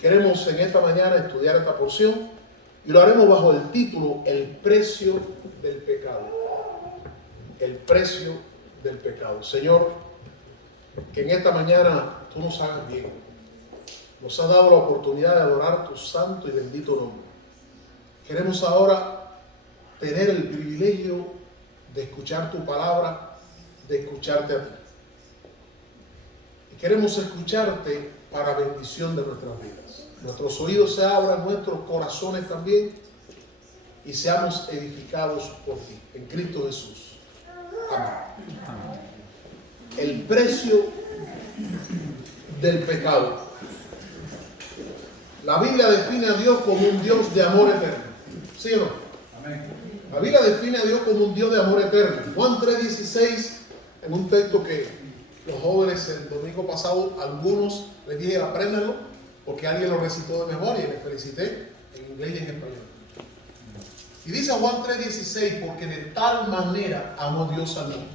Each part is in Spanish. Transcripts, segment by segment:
Queremos en esta mañana estudiar esta porción y lo haremos bajo el título El precio del pecado. El precio del pecado. Señor, que en esta mañana tú nos hagas bien. Nos has dado la oportunidad de adorar tu santo y bendito nombre. Queremos ahora tener el privilegio de escuchar tu palabra, de escucharte a ti. Y queremos escucharte para bendición de nuestras vidas. Nuestros oídos se abran, nuestros corazones también, y seamos edificados por ti, en Cristo Jesús. Amén. El precio del pecado. La Biblia define a Dios como un Dios de amor eterno. ¿Sí o no? Amén. La Biblia define a Dios como un Dios de amor eterno. Juan 3:16, en un texto que los jóvenes el domingo pasado, algunos les dije apréndanlo, porque alguien lo recitó de memoria y les felicité en inglés y en español. Y dice Juan 3:16, porque de tal manera amó Dios al mundo,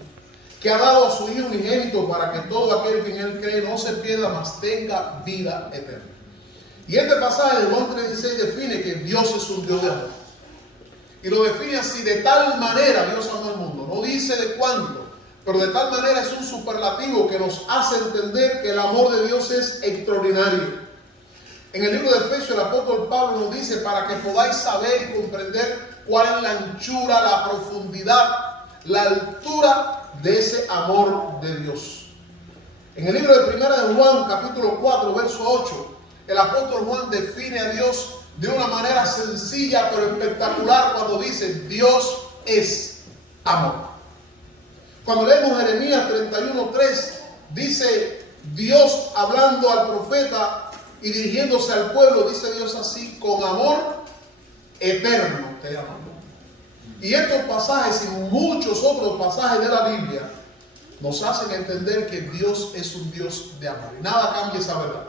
que ha dado a su Hijo unigénito para que todo aquel que en él cree no se pierda, mas tenga vida eterna. Y este pasaje de Juan 3:16 define que Dios es un Dios de amor. Y lo define así: de tal manera Dios amó al mundo. No dice de cuánto, pero de tal manera es un superlativo que nos hace entender que el amor de Dios es extraordinario. En el libro de Efesios el apóstol Pablo nos dice: para que podáis saber y comprender cuál es la anchura, la profundidad, la altura de ese amor de Dios. En el libro de Primera de Juan, capítulo 4, verso 8, el apóstol Juan define a Dios de una manera sencilla pero espectacular cuando dice: Dios es amor. Cuando leemos Jeremías 31:3, dice Dios hablando al profeta y dirigiéndose al pueblo, dice Dios así: con amor eterno te amo. Y estos pasajes y muchos otros pasajes de la Biblia nos hacen entender que Dios es un Dios de amor. Y nada cambia esa verdad.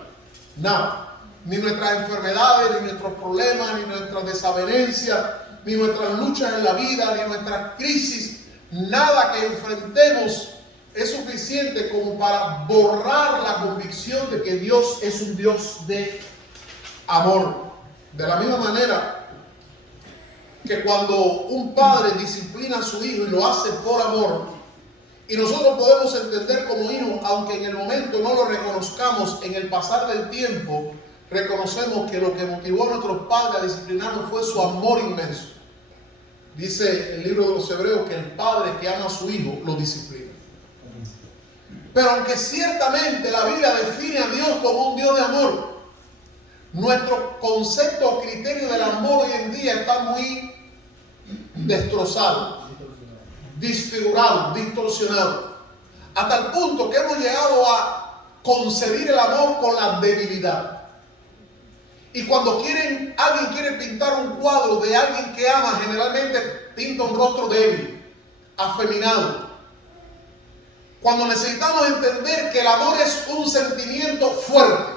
Nada. Ni nuestras enfermedades, ni nuestros problemas, ni nuestras desavenencias, ni nuestras luchas en la vida, ni nuestras crisis, nada que enfrentemos es suficiente como para borrar la convicción de que Dios es un Dios de amor. De la misma manera que cuando un padre disciplina a su hijo y lo hace por amor, y nosotros podemos entender como hijos, aunque en el momento no lo reconozcamos, en el pasar del tiempo reconocemos que lo que motivó a nuestros padres a disciplinarnos fue su amor inmenso. Dice el libro de los Hebreos que el padre que ama a su hijo lo disciplina. Pero aunque ciertamente la Biblia define a Dios como un Dios de amor, nuestro concepto o criterio del amor hoy en día está muy destrozado, disfigurado, distorsionado, hasta el punto que hemos llegado a concebir el amor con la debilidad. Y cuando alguien quiere pintar un cuadro de alguien que ama, generalmente pinta un rostro débil, afeminado. Cuando necesitamos entender que el amor es un sentimiento fuerte,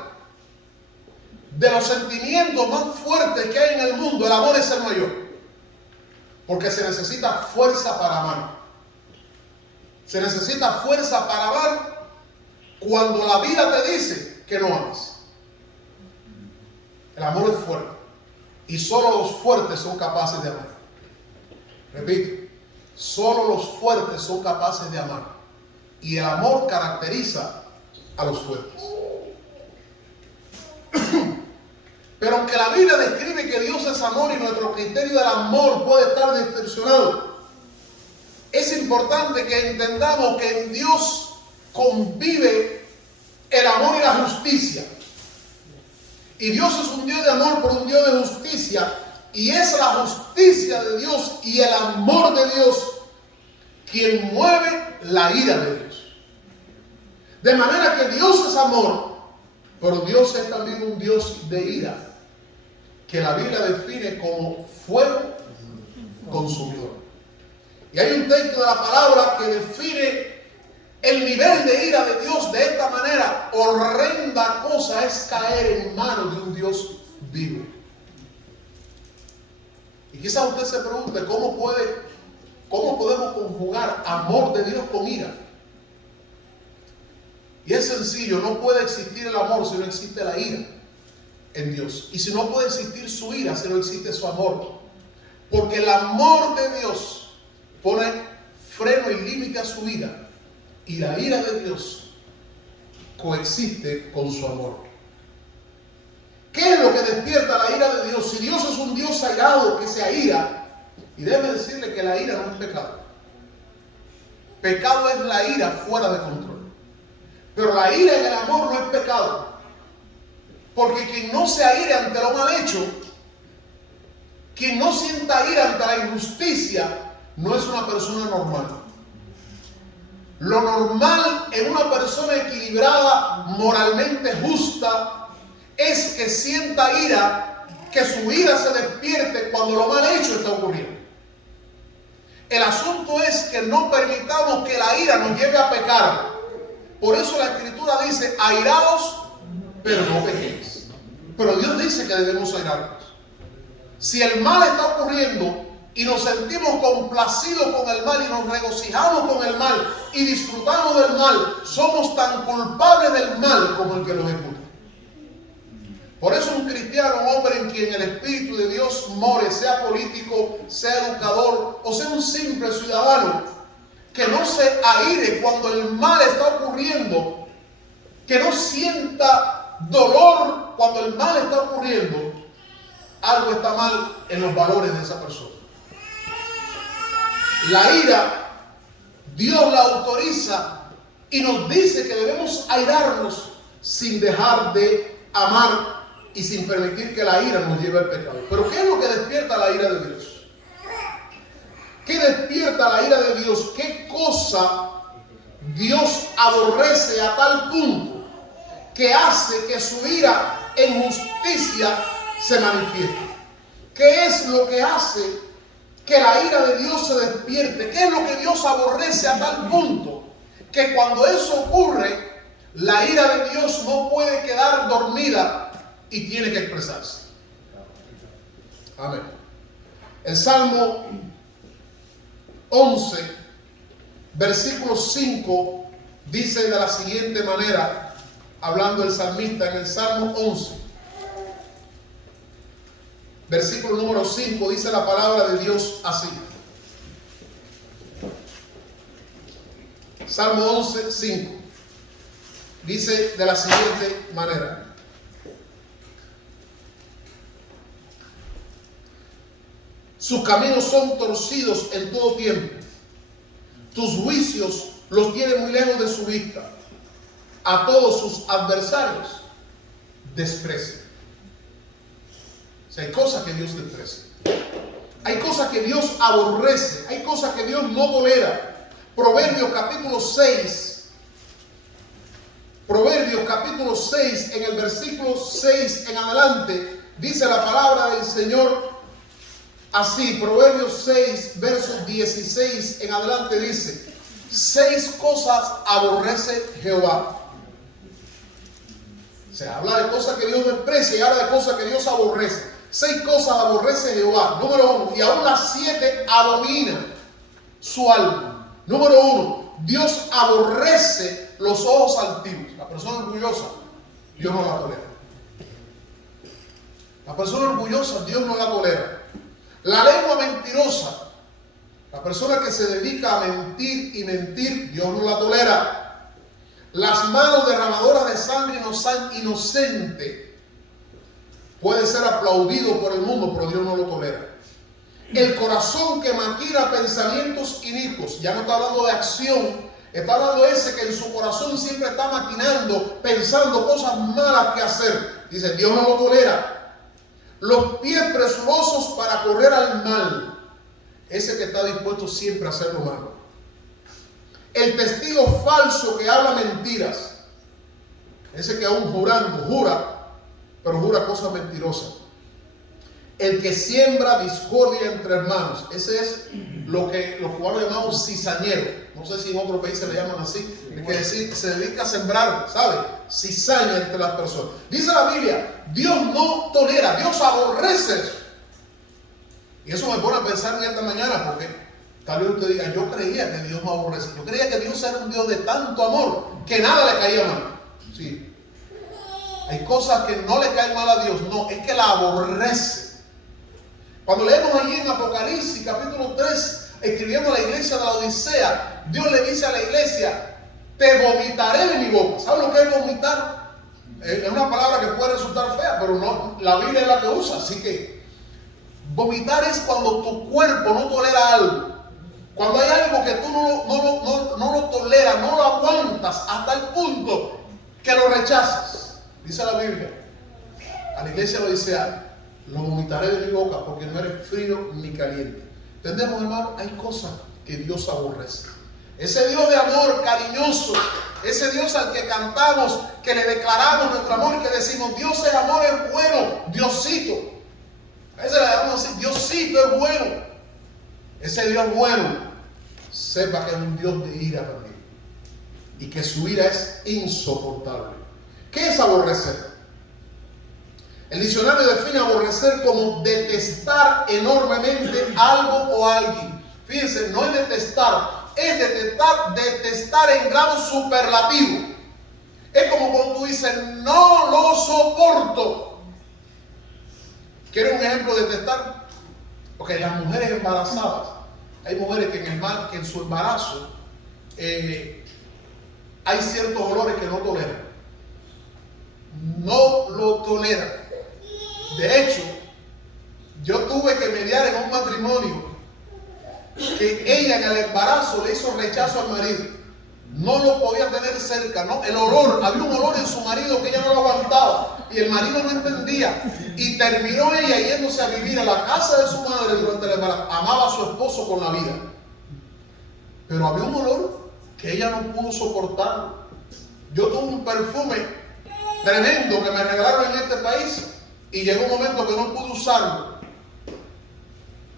de los sentimientos más fuertes que hay en el mundo, el amor es el mayor. Porque se necesita fuerza para amar. Se necesita fuerza para amar cuando la vida te dice que no ames. El amor es fuerte. Y solo los fuertes son capaces de amar. Repito, solo los fuertes son capaces de amar. Y el amor caracteriza a los fuertes. Pero aunque la Biblia describe que Dios es amor y nuestro criterio del amor puede estar distorsionado, es importante que entendamos que en Dios convive el amor y la justicia. Y Dios es un Dios de amor, pero un Dios de justicia. Y es la justicia de Dios y el amor de Dios quien mueve la ira de Dios. De manera que Dios es amor, pero Dios es también un Dios de ira, que la Biblia define como fuego consumidor. Y hay un texto de la palabra que define el nivel de ira de Dios de esta manera: horrenda cosa es caer en manos de un Dios vivo. Y quizás usted se pregunte, ¿cómo podemos conjugar amor de Dios con ira? Y es sencillo: no puede existir el amor si no existe la ira. en Dios. Y si no puede existir su ira, si no existe su amor. Porque el amor de Dios pone freno y límite a su ira. Y la ira de Dios coexiste con su amor. ¿Qué es lo que despierta la ira de Dios? Si Dios es un Dios airado que se aira, y déjeme decirle que la ira no es pecado. Pecado es la ira fuera de control. Pero la ira en el amor no es pecado. Porque quien no se aire ante lo mal hecho, quien no sienta ira ante la injusticia, no es una persona normal. Lo normal en una persona equilibrada, moralmente justa, es que sienta ira, que su ira se despierte cuando lo mal hecho está ocurriendo. El asunto es que no permitamos que la ira nos lleve a pecar. Por eso la Escritura dice, airaos, pero no pequéis. Pero Dios dice que debemos airarnos. Si el mal está ocurriendo y nos sentimos complacidos con el mal y nos regocijamos con el mal y disfrutamos del mal, somos tan culpables del mal como el que lo ejecuta. Por eso un cristiano, un hombre en quien el Espíritu de Dios more, sea político, sea educador o sea un simple ciudadano, que no se aire cuando el mal está ocurriendo, que no sienta dolor cuando el mal está ocurriendo, algo está mal en los valores de esa persona. La ira, Dios la autoriza y nos dice que debemos airarnos sin dejar de amar y sin permitir que la ira nos lleve al pecado. Pero ¿qué es lo que despierta la ira de Dios? ¿Qué despierta la ira de Dios? ¿Qué cosa Dios aborrece a tal punto que hace que su ira en justicia se manifieste? ¿Qué es lo que hace que la ira de Dios se despierte? ¿Qué es lo que Dios aborrece a tal punto que cuando eso ocurre, la ira de Dios no puede quedar dormida y tiene que expresarse? Amén. El Salmo 11, versículo 5, dice de la siguiente manera, hablando el salmista en el Salmo 11, versículo número 5, dice la palabra de Dios así. Salmo 11, 5. Dice de la siguiente manera. Sus caminos son torcidos en todo tiempo. Tus juicios los tiene muy lejos de su vista. A todos sus adversarios desprecia. O sea, hay cosas que Dios desprecia. Hay cosas que Dios aborrece. Hay cosas que Dios no tolera. Proverbios capítulo 6. Proverbios capítulo 6, en el versículo 6 en adelante, dice la palabra del Señor así. Proverbios 6, versos 16 en adelante dice: 6 cosas aborrece Jehová. O sea, habla de cosas que Dios desprecia y habla de cosas que Dios aborrece. 6 cosas aborrece Jehová. Número 1, y aún las 7 abomina su alma. Número 1, Dios aborrece los ojos altivos. La persona orgullosa, Dios no la tolera. La persona orgullosa, Dios no la tolera. La lengua mentirosa, la persona que se dedica a mentir y mentir, Dios no la tolera. Las manos derramadoras de sangre inocente, puede ser aplaudido por el mundo, pero Dios no lo tolera. El corazón que maquina pensamientos inicuos, ya no está hablando de acción, está hablando de ese que en su corazón siempre está maquinando, pensando cosas malas que hacer. Dice, Dios no lo tolera. Los pies presurosos para correr al mal, ese que está dispuesto siempre a hacer lo malo. El testigo falso que habla mentiras, ese que aún jurando, jura, pero jura cosas mentirosas. El que siembra discordia entre hermanos, ese es lo que los cubanos llamamos cizañero. No sé si en otros países le llaman así. Es que decir, se dedica a sembrar, ¿sabe? Cizaña entre las personas. Dice la Biblia, Dios no tolera, Dios aborrece eso. Y eso me pone a pensar en esta mañana, porque tal vez usted diga, yo creía que Dios me aborrece. Yo creía que Dios era un Dios de tanto amor que nada le caía mal. Sí. Hay cosas que no le caen mal a Dios, no, es que la aborrece. Cuando leemos allí en Apocalipsis capítulo 3, escribiendo a la iglesia de la Odisea, Dios le dice a la iglesia: te vomitaré de mi boca. ¿Saben lo que es vomitar? Es una palabra que puede resultar fea, pero no, la Biblia es la que usa. Así que vomitar es cuando tu cuerpo no tolera algo. Cuando hay algo que tú no lo toleras, no lo aguantas hasta el punto que lo rechazas. Dice la Biblia a la iglesia de la Odisea: lo vomitaré de mi boca porque no eres frío ni caliente. ¿Entendemos, hermano? Hay cosas que Dios aborrece. Ese Dios de amor cariñoso, ese Dios al que cantamos, que le declaramos nuestro amor, que decimos: Dios es amor, es bueno, Diosito. A veces le damos así: Diosito es bueno. Ese Dios bueno, sepa que es un Dios de ira también, y que su ira es insoportable. ¿Qué es aborrecer? El diccionario define aborrecer como detestar enormemente algo o alguien. Fíjense, no es detestar, es detestar en grado superlativo. Es como cuando tú dices: no lo soporto. ¿Quieres un ejemplo de detestar? Porque las mujeres embarazadas, hay mujeres que en su embarazo hay ciertos olores que no toleran. No lo toleran. De hecho, yo tuve que mediar en un matrimonio que ella en el embarazo le hizo rechazo al marido. No lo podía tener cerca, ¿no? El olor, había un olor en su marido que ella no lo aguantaba y el marido no entendía. Y terminó ella yéndose a vivir a la casa de su madre durante el embarazo. Amaba a su esposo con la vida, pero había un olor que ella no pudo soportar. Yo tuve un perfume tremendo que me regalaron en este país y llegó un momento que no pude usarlo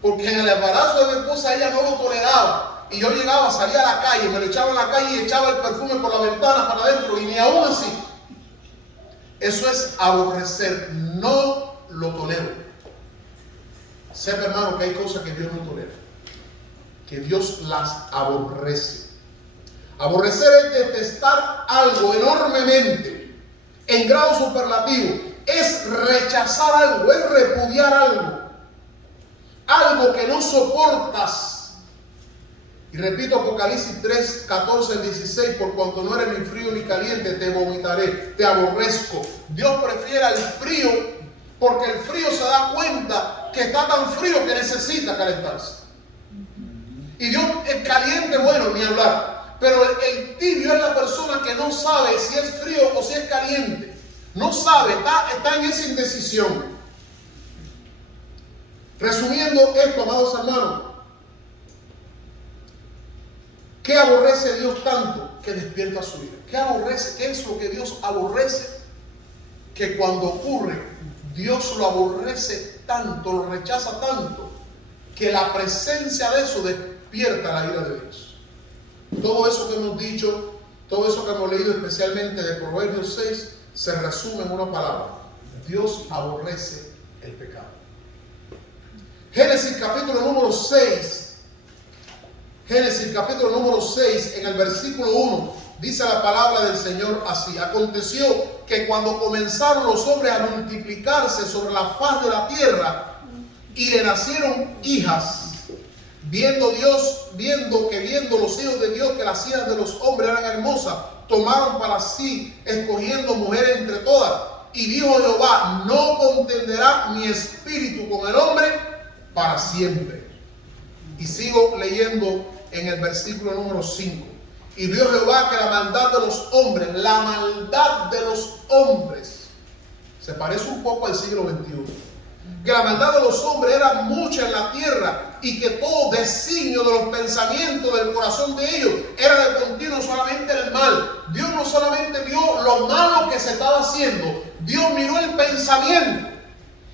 porque en el embarazo de mi esposa ella no lo toleraba, y yo llegaba, salía a la calle, me lo echaba en la calle y echaba el perfume por la ventana para adentro, y ni aún así. Eso es aborrecer. No lo tolero. Sepa, hermano, que hay cosas que Dios no tolera, que Dios las aborrece. Aborrecer es detestar algo enormemente, en grado superlativo. Es rechazar algo, es repudiar algo. Algo que no soportas. Y repito, Apocalipsis 3, 14 al 16: por cuanto no eres ni frío ni caliente, te vomitaré, te aborrezco. Dios prefiere al frío, porque el frío se da cuenta que está tan frío que necesita calentarse. Y Dios, el caliente, bueno, ni hablar. Pero el tibio es la persona que no sabe si es frío o si es caliente. No sabe, está en esa indecisión. Resumiendo esto, amados hermanos, ¿qué aborrece Dios tanto que despierta su ira? ¿Qué aborrece? ¿Qué es lo que Dios aborrece? Que cuando ocurre, Dios lo aborrece tanto, lo rechaza tanto, que la presencia de eso despierta la ira de Dios. Todo eso que hemos dicho, todo eso que hemos leído, especialmente de Proverbios 6, se resume en una palabra: Dios aborrece el pecado. Génesis capítulo número 6, Génesis capítulo número 6, en el versículo 1, dice la palabra del Señor así: aconteció que cuando comenzaron los hombres a multiplicarse sobre la faz de la tierra, y le nacieron hijas, viendo los hijos de Dios que las hijas de los hombres eran hermosas, tomaron para sí, escogiendo mujeres entre todas. Y dijo Jehová: no contenderá mi espíritu con el hombre para siempre. Y sigo leyendo en el versículo número 5. Y vio Jehová que la maldad de los hombres, se parece un poco al siglo XXI, que la maldad de los hombres era mucha en la tierra, y que todo designio de los pensamientos del corazón de ellos era de continuo solamente el mal. Dios no solamente vio lo malo que se estaba haciendo, Dios miró el pensamiento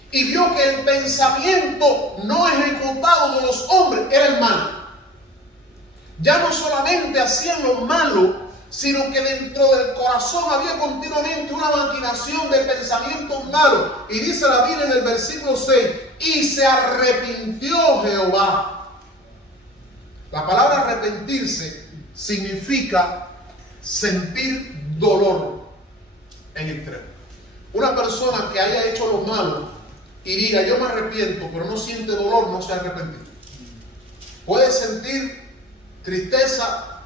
y vio que el pensamiento no ejecutado de los hombres era el mal. Ya no solamente hacían lo malo, sino que dentro del corazón había continuamente una maquinación de pensamientos malos. Y dice la Biblia en el versículo 6: y se arrepintió Jehová. La palabra arrepentirse significa sentir dolor en extremo. Una persona que haya hecho lo malo y diga yo me arrepiento, pero no siente dolor, no se ha arrepentido. Puede sentir tristeza,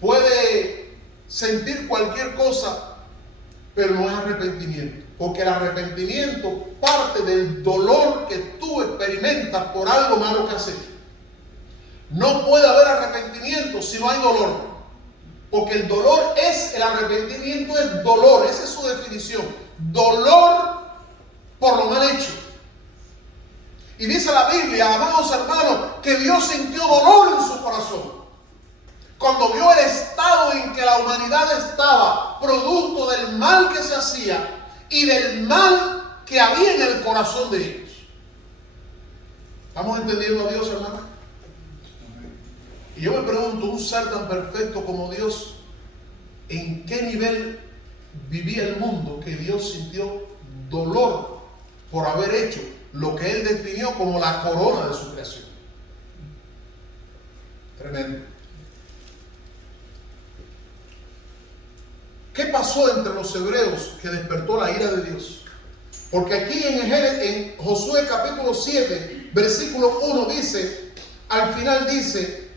puede sentir cualquier cosa, pero no es arrepentimiento. Porque el arrepentimiento parte del dolor que tú experimentas por algo malo que has hecho. No puede haber arrepentimiento si no hay dolor. Porque el dolor es, el arrepentimiento es dolor, esa es su definición. Dolor por lo mal hecho. Y dice la Biblia, amados hermanos, que Dios sintió dolor en su corazón cuando vio el estado en que la humanidad estaba, producto del mal que se hacía y del mal que había en el corazón de ellos. ¿Estamos entendiendo a Dios, hermano? Y yo me pregunto, un ser tan perfecto como Dios, ¿en qué nivel vivía el mundo que Dios sintió dolor por haber hecho lo que Él definió como la corona de su creación? Tremendo. ¿Qué pasó entre los hebreos que despertó la ira de Dios? Porque aquí en Josué capítulo 7, versículo 1 dice, al final dice,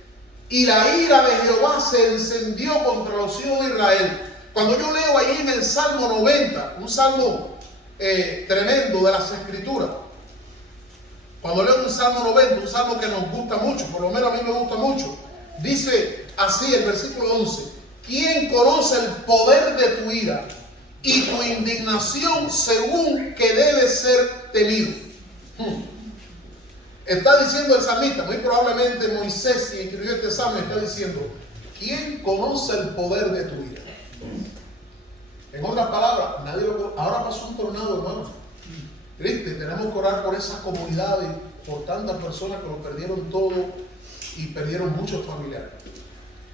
y la ira de Jehová se encendió contra los hijos de Israel. Cuando yo leo ahí en el Salmo 90, un salmo tremendo de las Escrituras, cuando leo un Salmo 90, un salmo que nos gusta mucho, por lo menos a mí me gusta mucho, dice así el versículo 11, ¿quién conoce el poder de tu ira y tu indignación según que debe ser temido? Está diciendo el salmista, muy probablemente Moisés, quien escribió este salmo, está diciendo, ¿quién conoce el poder de tu ira? En otras palabras, nadie lo... Ahora pasó un tornado, hermano. Triste, tenemos que orar por esas comunidades, por tantas personas que lo perdieron todo y perdieron muchos familiares.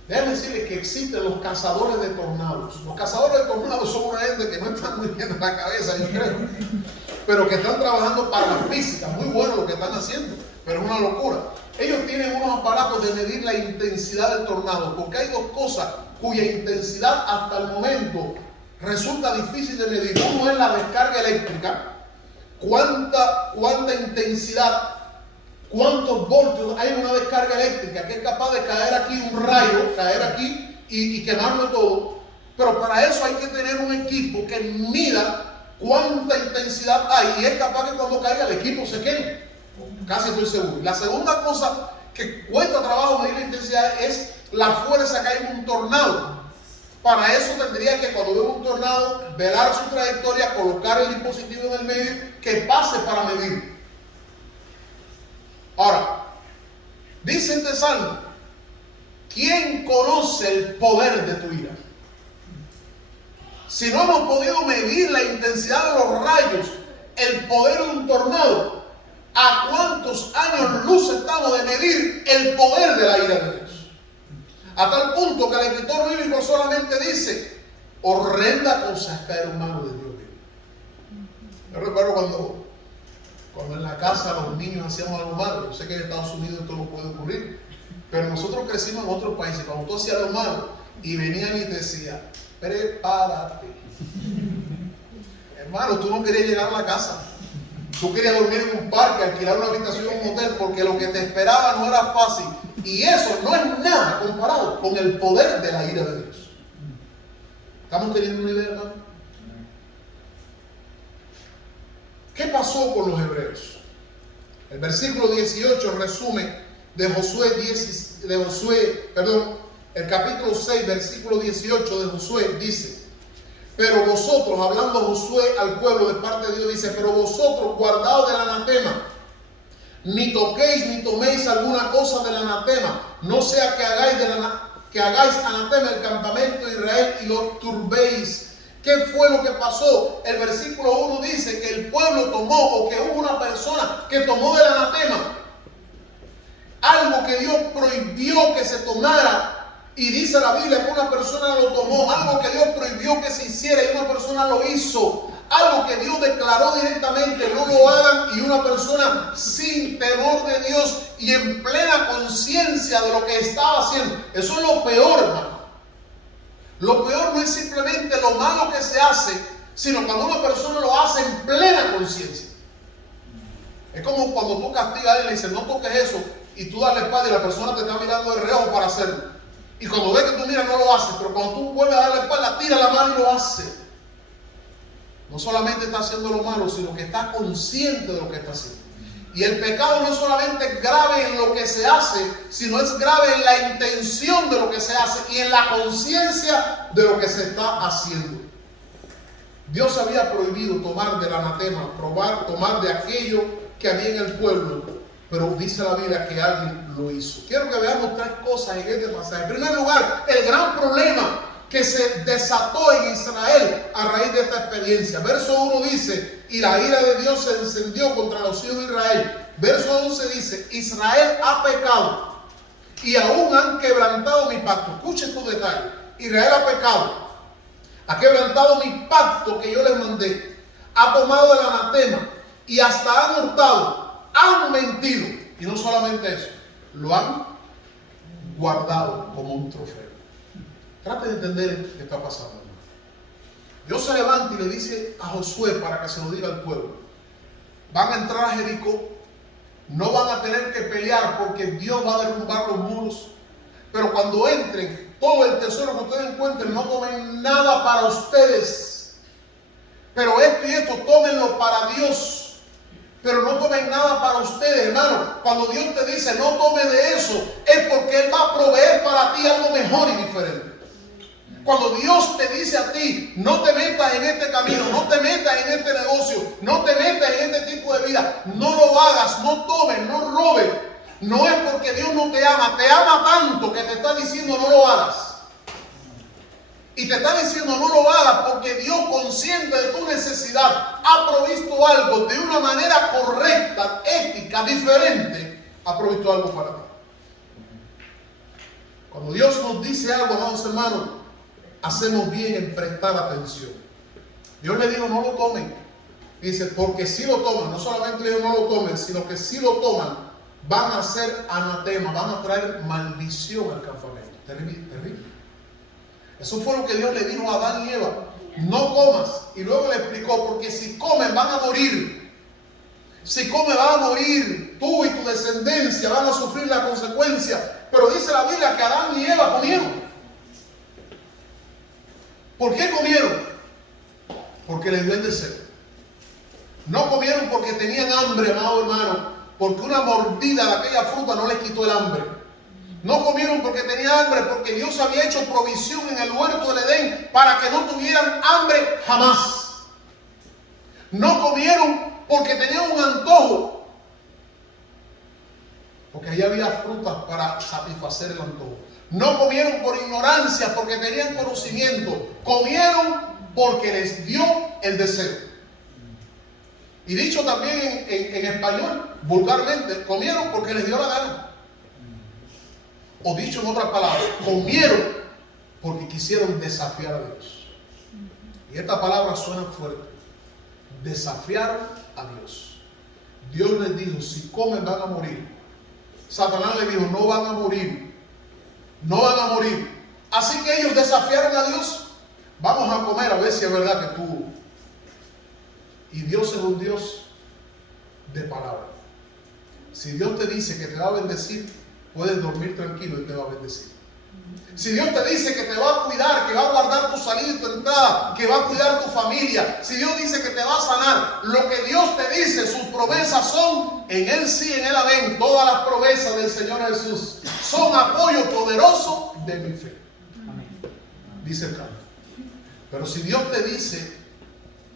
Déjenme decirles que existen los cazadores de tornados. Los cazadores de tornados son una gente que no están muy bien en la cabeza, yo creo, pero que están trabajando para la física. Muy bueno lo que están haciendo, pero es una locura. Ellos tienen unos aparatos de medir la intensidad del tornado, porque hay dos cosas cuya intensidad hasta el momento resulta difícil de medir. Uno es la descarga eléctrica, cuánta intensidad, cuántos voltios hay en una descarga eléctrica que es capaz de caer aquí un rayo, caer aquí y quemarlo todo. Pero para eso hay que tener un equipo que mida cuánta intensidad hay y es capaz que cuando caiga el equipo se queme. Casi estoy seguro. La segunda cosa que cuesta trabajo medir la intensidad es la fuerza que hay en un tornado. Para eso tendría que, cuando veo un tornado, velar su trayectoria, colocar el dispositivo en el medio que pase para medir. Ahora, dice este salmo, ¿quién conoce el poder de tu ira? Si no hemos podido medir la intensidad de los rayos, el poder de un tornado, ¿a cuántos años luz estamos de medir el poder de la ira de Dios? A tal punto que el escritor bíblico solamente dice, horrenda cosa es caer en manos de Dios. Yo recuerdo cuando en la casa los niños hacíamos algo malo. Yo sé que en Estados Unidos esto no puede ocurrir, pero nosotros crecimos en otros países. Cuando tú hacías algo malo y venían y te decían, prepárate. Hermano, tú no querías llegar a la casa. Tú querías dormir en un parque, alquilar una habitación en un hotel, porque lo que te esperaba no era fácil. Y eso no es nada comparado con el poder de la ira de Dios. ¿Estamos teniendo una idea, hermano? ¿Qué pasó con los hebreos? El versículo 18 resume de el capítulo 6, versículo 18 de Josué dice, pero vosotros, hablando Josué al pueblo de parte de Dios, dice, pero vosotros guardaos del anatema, ni toquéis ni toméis alguna cosa del anatema, no sea que hagáis anatema el campamento de Israel y lo turbéis. ¿Qué fue lo que pasó? El versículo 1 dice que el pueblo tomó, o que hubo una persona que tomó del anatema algo que Dios prohibió que se tomara. Y dice la Biblia que una persona lo tomó, algo que Dios prohibió que se hiciera y una persona lo hizo. Algo que Dios declaró directamente, no lo hagan, y una persona sin temor de Dios y en plena conciencia de lo que estaba haciendo. Eso es lo peor, hermano. Lo peor no es simplemente lo malo que se hace, sino cuando una persona lo hace en plena conciencia. Es como cuando tú castigas a alguien y le dices, no toques eso, y tú das la espalda y la persona te está mirando de reojo para hacerlo. Y cuando ve que tú miras, no lo haces, pero cuando tú vuelves a dar la espalda, tira la mano y lo hace. No solamente está haciendo lo malo, sino que está consciente de lo que está haciendo. Y el pecado no solamente es grave en lo que se hace, sino es grave en la intención de lo que se hace y en la conciencia de lo que se está haciendo. Dios había prohibido tomar del anatema, tomar de aquello que había en el pueblo, pero dice la Biblia que alguien lo hizo. Quiero que veamos tres cosas en este pasaje. En primer lugar, el gran problema que se desató en Israel a raíz de esta experiencia. Verso 1 dice, y la ira de Dios se encendió contra los hijos de Israel. Verso 11 dice, Israel ha pecado y aún han quebrantado mi pacto. Escuche estos detalles. Israel ha pecado, ha quebrantado mi pacto que yo les mandé, ha tomado el anatema y hasta han hurtado, han mentido. Y no solamente eso, lo han guardado como un trofeo. Trate de entender qué está pasando. Dios se levanta y le dice a Josué para que se lo diga al pueblo. Van a entrar a Jericó, no van a tener que pelear porque Dios va a derrumbar los muros. Pero cuando entren, todo el tesoro que ustedes encuentren, no tomen nada para ustedes. Pero esto y esto, tómenlo para Dios. Pero no tomen nada para ustedes, hermano. Cuando Dios te dice no tome de eso, es porque Él va a proveer para ti algo mejor y diferente. Cuando Dios te dice a ti, no te metas en este camino, no te metas en este negocio, no te metas en este tipo de vida, no lo hagas, no tomes, no robes, no es porque Dios no te ama tanto que te está diciendo no lo hagas. Y te está diciendo no lo hagas porque Dios, consciente de tu necesidad, ha provisto algo de una manera correcta, ética, diferente, ha provisto algo para ti. Cuando Dios nos dice algo, amados hermanos, hacemos bien en prestar atención. Dios le dijo no lo tomen. Dice, porque si lo toman, no solamente le dijo no lo tomen, sino que si lo toman, van a ser anatema, van a traer maldición al campamento. Terrible, terrible. Eso fue lo que Dios le dijo a Adán y Eva. No comas. Y luego le explicó, porque si comen van a morir. Si comen van a morir. Tú y tu descendencia van a sufrir la consecuencia. Pero dice la Biblia que Adán y Eva comieron. ¿Por qué comieron? Porque les dio el deseo. No comieron porque tenían hambre, amado hermano. Porque una mordida de aquella fruta no les quitó el hambre. No comieron porque tenían hambre, porque Dios había hecho provisión en el huerto del Edén para que no tuvieran hambre jamás. No comieron porque tenían un antojo, porque allí había frutas para satisfacer el antojo. No comieron por ignorancia, porque tenían conocimiento. Comieron porque les dio el deseo. Y dicho también en español, vulgarmente, comieron porque les dio la gana. O dicho en otras palabras, comieron porque quisieron desafiar a Dios. Y esta palabra suena fuerte. Desafiaron a Dios. Dios les dijo, si comen van a morir. Satanás les dijo, no van a morir. No van a morir. Así que ellos desafiaron a Dios. Vamos a comer a ver si es verdad que tú. Y Dios es un Dios de palabra. Si Dios te dice que te va a bendecir, puedes dormir tranquilo y te va a bendecir. Si Dios te dice que te va a cuidar, que va a guardar tu salida y tu entrada, que va a cuidar tu familia, si Dios dice que te va a sanar, lo que Dios te dice, sus promesas son en Él sí, en Él amén. Todas las promesas del Señor Jesús son apoyo poderoso de mi fe. Dice el canto. Pero si Dios te dice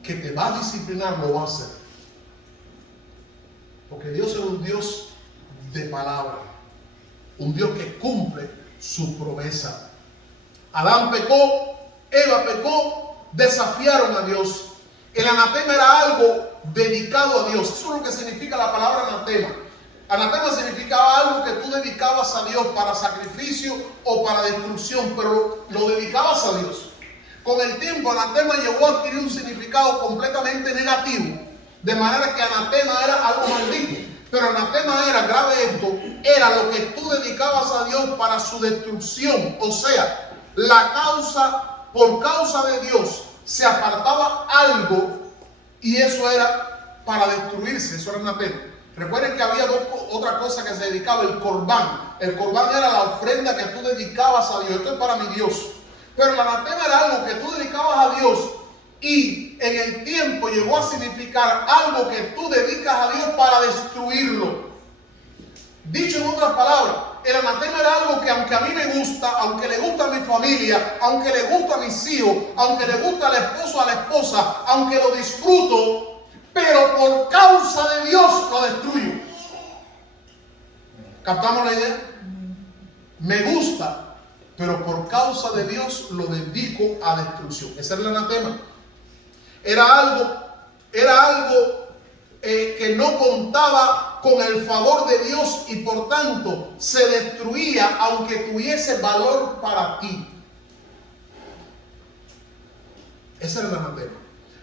que te va a disciplinar, lo va a hacer. Porque Dios es un Dios de palabra. Un Dios que cumple su promesa. Adán pecó, Eva pecó, desafiaron a Dios. El anatema era algo dedicado a Dios. Eso es lo que significa la palabra anatema. Anatema significaba algo que tú dedicabas a Dios para sacrificio o para destrucción, pero lo dedicabas a Dios. Con el tiempo, anatema llegó a adquirir un significado completamente negativo, de manera que anatema era algo maldito. Pero anatema era, grave esto, era lo que tú dedicabas a Dios para su destrucción. O sea, por causa de Dios, se apartaba algo y eso era para destruirse, eso era anatema. Recuerden que había otra cosa que se dedicaba, el corbán. El corbán era la ofrenda que tú dedicabas a Dios. Esto es para mi Dios. Pero el anatema era algo que tú dedicabas a Dios y en el tiempo llegó a significar algo que tú dedicas a Dios para destruirlo. Dicho en otras palabras, el anatema era algo que aunque a mí me gusta, aunque le gusta a mi familia, aunque le gusta a mis hijos, aunque le gusta al esposo, a la esposa, aunque lo disfruto, pero por causa de Dios lo destruyo. ¿Captamos la idea? Me gusta, pero por causa de Dios lo dedico a destrucción. Ese era el anatema. Era algo que no contaba con el favor de Dios y por tanto se destruía aunque tuviese valor para ti. Ese era el anatema.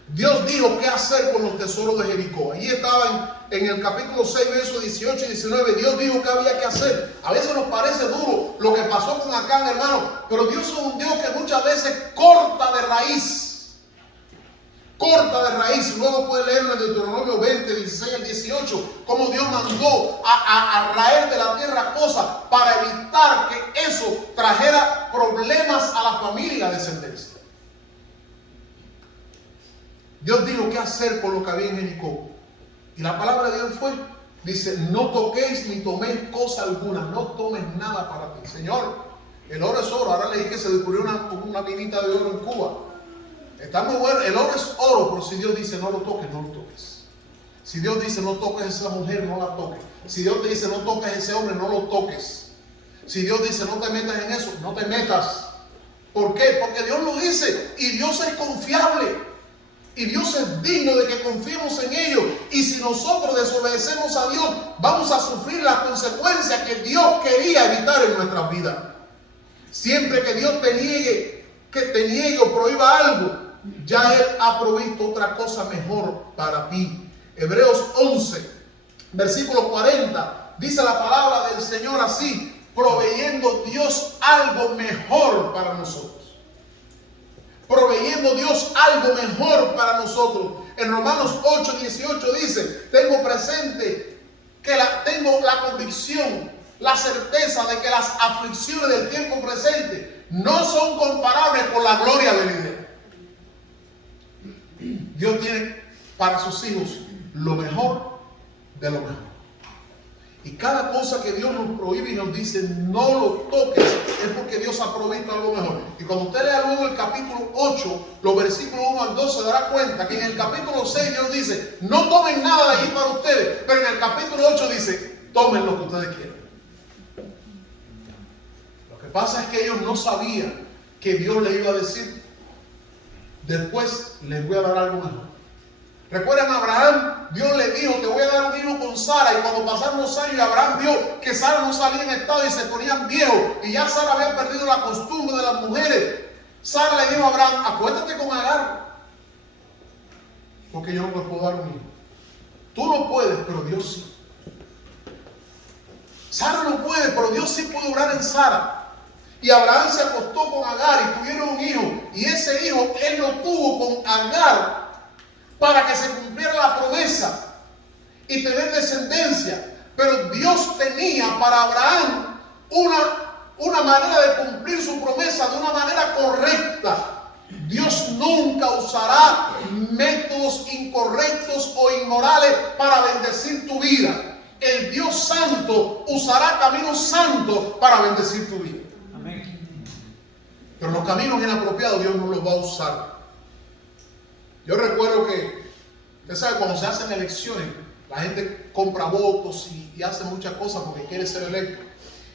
Dios dijo qué hacer con los tesoros de Jericó. Allí estaban en el capítulo 6, versos 18 y 19. Dios dijo qué había que hacer. A veces nos parece duro lo que pasó con Acán, hermano, pero Dios es un Dios que muchas veces corta de raíz. Corta de raíz. Luego puede leerlo en Deuteronomio 20, 16 al 18, cómo Dios mandó a raer de la tierra cosas para evitar que eso trajera problemas a la familia y la descendencia. Dios dijo qué hacer con lo que había en Jericó. Y la palabra de Dios dice, no toquéis ni toméis cosa alguna, no tomes nada para ti. Señor, el oro es oro. Ahora leí que se descubrió una minita de oro en Cuba. Está muy bueno, el oro es oro, pero si Dios dice no lo toques, no lo toques. Si Dios dice no toques a esa mujer, no la toques. Si Dios te dice no toques a ese hombre, no lo toques. Si Dios dice no te metas en eso, no te metas. ¿Por qué? Porque Dios lo dice y Dios es confiable. Y Dios es digno de que confiemos en ello. Y si nosotros desobedecemos a Dios, vamos a sufrir las consecuencias que Dios quería evitar en nuestras vidas. Siempre que Dios te niegue o prohíba algo, ya Él ha provisto otra cosa mejor para ti. Hebreos 11, versículo 40, dice la palabra del Señor así, proveyendo Dios algo mejor para nosotros. Proveyendo Dios algo mejor para nosotros. En Romanos 8, 18 dice, tengo presente que tengo la convicción, la certeza de que las aflicciones del tiempo presente no son comparables con la gloria venidera. Dios tiene para sus hijos lo mejor de lo mejor. Y cada cosa que Dios nos prohíbe y nos dice no lo toques, es porque Dios ha provisto algo mejor. Y cuando usted lea luego el capítulo 8, los versículos 1 al 2, se dará cuenta que en el capítulo 6 Dios dice, no tomen nada de ahí para ustedes. Pero en el capítulo 8 dice, tomen lo que ustedes quieran. Lo que pasa es que ellos no sabían que Dios les iba a decir, después les voy a dar algo mejor. Recuerdan a Abraham, Dios le dijo, te voy a dar un hijo con Sara. Y cuando pasaron los años y Abraham vio que Sara no salía en estado y se ponían viejos, y ya Sara había perdido la costumbre de las mujeres, Sara le dijo a Abraham, acuéstate con Agar, porque yo no me puedo dar un hijo. Tú no puedes, pero Dios sí. Sara no puede, pero Dios sí puede obrar en Sara. Y Abraham se acostó con Agar y tuvieron un hijo. Y ese hijo él lo tuvo con Agar para que se cumpliera la promesa y tener descendencia. Pero Dios tenía para Abraham una manera de cumplir su promesa de una manera correcta. Dios nunca usará métodos incorrectos o inmorales para bendecir tu vida. El Dios santo usará caminos santos para bendecir tu vida. Amén. Pero los caminos inapropiados Dios no los va a usar. Yo recuerdo que, usted sabe, cuando se hacen elecciones, la gente compra votos y hace muchas cosas porque quiere ser electo.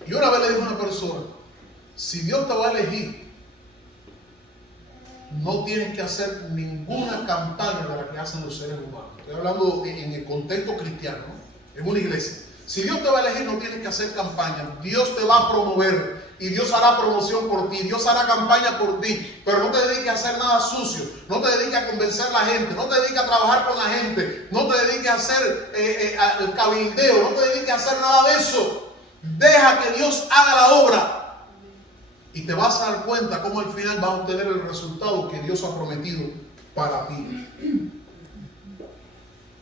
Y una vez le dije a una persona, si Dios te va a elegir, no tienes que hacer ninguna campaña de la que hacen los seres humanos. Estoy hablando en el contexto cristiano, ¿no? En una iglesia. Si Dios te va a elegir, no tienes que hacer campaña. Dios te va a promover y Dios hará promoción por ti. Dios hará campaña por ti. Pero no te dediques a hacer nada sucio. No te dediques a convencer a la gente. No te dediques a trabajar con la gente. No te dediques a hacer el cabildeo. No te dediques a hacer nada de eso. Deja que Dios haga la obra. Y te vas a dar cuenta cómo al final vas a obtener el resultado que Dios ha prometido para ti.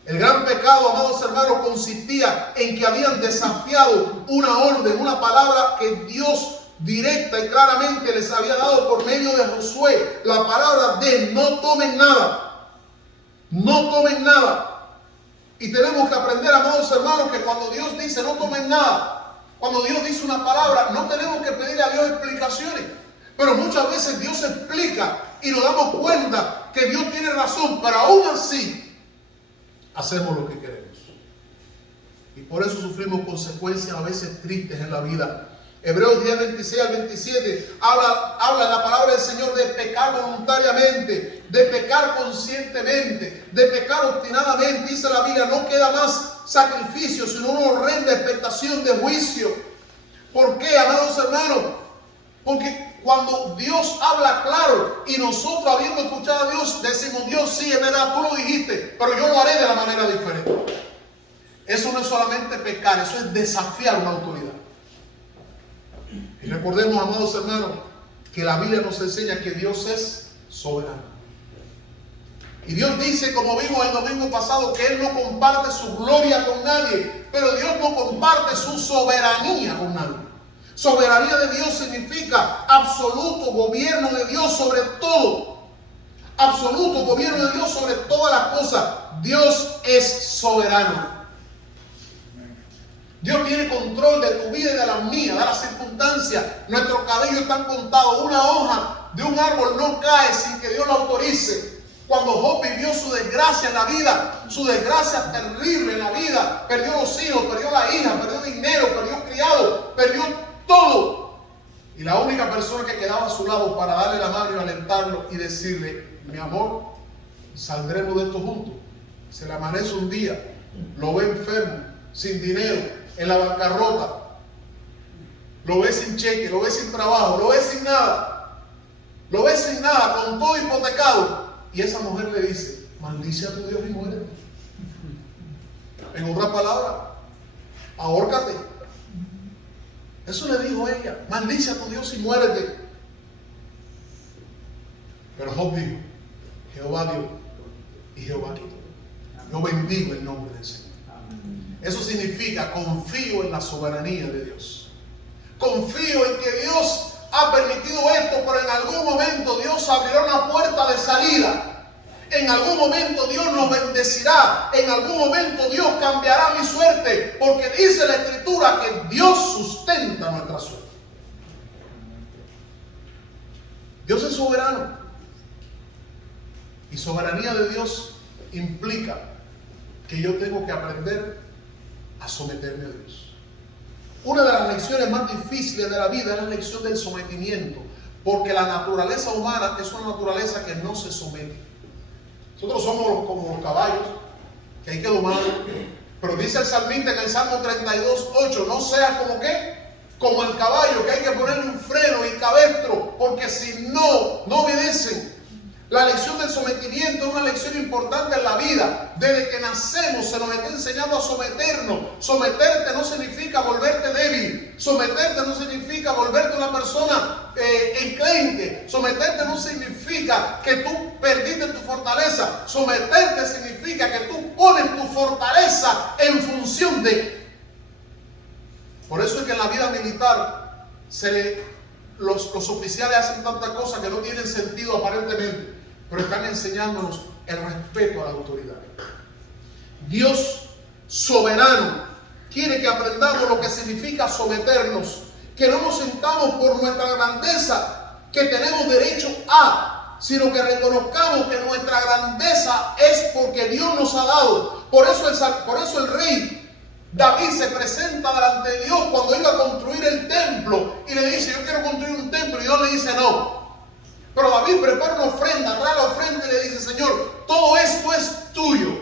El gran pecado, amados hermanos, consistía en que habían desafiado una orden, una palabra que Dios directa y claramente les había dado por medio de Josué. La palabra de no tomen nada. No tomen nada. Y tenemos que aprender, amados hermanos, que cuando Dios dice no tomen nada, cuando Dios dice una palabra, no tenemos que pedirle a Dios explicaciones. Pero muchas veces Dios explica y nos damos cuenta que Dios tiene razón, pero aún así hacemos lo que queremos. Y por eso sufrimos consecuencias a veces tristes en la vida. Hebreos 10, 26 al 27 habla la palabra del Señor de pecar voluntariamente, de pecar conscientemente, de pecar obstinadamente. Dice la Biblia, no queda más sacrificio, sino una horrenda expectación de juicio. ¿Por qué, amados hermanos? Porque cuando Dios habla claro y nosotros, habiendo escuchado a Dios, decimos, Dios, sí, es verdad, tú lo dijiste, pero yo lo haré de la manera diferente. Eso no es solamente pecar, eso es desafiar una autoridad. Y recordemos, amados hermanos, que la Biblia nos enseña que Dios es soberano. Y Dios dice, como vimos el domingo pasado, que Él no comparte su gloria con nadie, pero Dios no comparte su soberanía con nadie. Soberanía de Dios significa absoluto gobierno de Dios sobre todo. Absoluto gobierno de Dios sobre todas las cosas. Dios es soberano. Dios tiene control de tu vida y de la mía, de las circunstancias. Nuestros cabellos están contados. Una hoja de un árbol no cae sin que Dios lo autorice. Cuando Job vivió su desgracia en la vida, su desgracia terrible en la vida, perdió los hijos, perdió la hija, perdió dinero, perdió criado, perdió todo. Y la única persona que quedaba a su lado para darle la mano y alentarlo y decirle, mi amor, saldremos de esto juntos. Se le amanece un día, lo ve enfermo, sin dinero, en la bancarrota, lo ve sin cheque, lo ve sin trabajo, lo ve sin nada, con todo hipotecado. Y esa mujer le dice, maldice a tu Dios y muérete. En otras palabras, ahórcate. Eso le dijo ella, maldice a tu Dios y muérete. Pero Job dijo, Jehová dio y Jehová quitó. Yo bendigo el nombre del Señor. Eso significa confío en la soberanía de Dios. Confío en que Dios ha permitido esto, pero en algún momento Dios abrirá una puerta de salida. En algún momento Dios nos bendecirá. En algún momento Dios cambiará mi suerte. Porque dice la Escritura que Dios sustenta nuestra suerte. Dios es soberano. Y soberanía de Dios implica que yo tengo que aprender a someterme a Dios. Una de las lecciones más difíciles de la vida es la lección del sometimiento. Porque la naturaleza humana es una naturaleza que no se somete. Nosotros somos como los caballos, que hay que domarlos. Pero dice el salmista en el Salmo 32:8, no seas como ¿qué? Como el caballo, que hay que ponerle un freno y cabestro, porque si no obedecen. La lección del sometimiento es una lección importante en la vida. Desde que nacemos se nos está enseñando a someternos. Someterte no significa volverte débil. Someterte no significa volverte una persona enclenque. Someterte no significa que tú perdiste tu fortaleza. Someterte significa que tú pones tu fortaleza en función de. Por eso es que en la vida militar los oficiales hacen tantas cosas que no tienen sentido aparentemente. Pero están enseñándonos el respeto a la autoridad. Dios soberano quiere que aprendamos lo que significa someternos. Que no nos sentamos por nuestra grandeza que tenemos derecho a, sino que reconozcamos que nuestra grandeza es porque Dios nos ha dado. Por eso el rey David se presenta delante de Dios cuando iba a construir el templo y le dice, yo quiero construir un templo, y Dios le dice no. Pero David prepara una ofrenda, trae la ofrenda y le dice, Señor, todo esto es tuyo.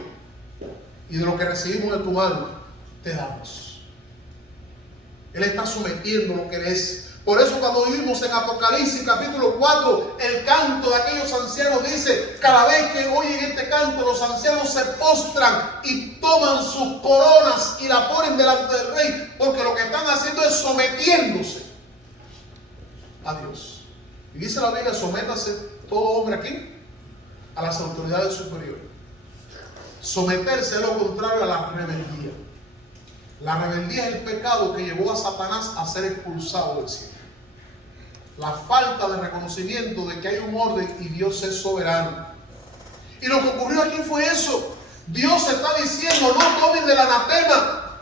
Y de lo que recibimos de tu mano, te damos. Él está sometiendo lo que es. Por eso cuando vivimos en Apocalipsis capítulo 4, el canto de aquellos ancianos dice, cada vez que oyen este canto, los ancianos se postran y toman sus coronas y la ponen delante del rey, porque lo que están haciendo es sometiéndose. a Dios. Y dice la Biblia, sométase todo hombre aquí a las autoridades superiores. Someterse es lo contrario a la rebeldía. La rebeldía es el pecado que llevó a Satanás a ser expulsado del cielo. La falta de reconocimiento de que hay un orden y Dios es soberano. Y lo que ocurrió aquí fue eso. Dios está diciendo, no tomen del anatema.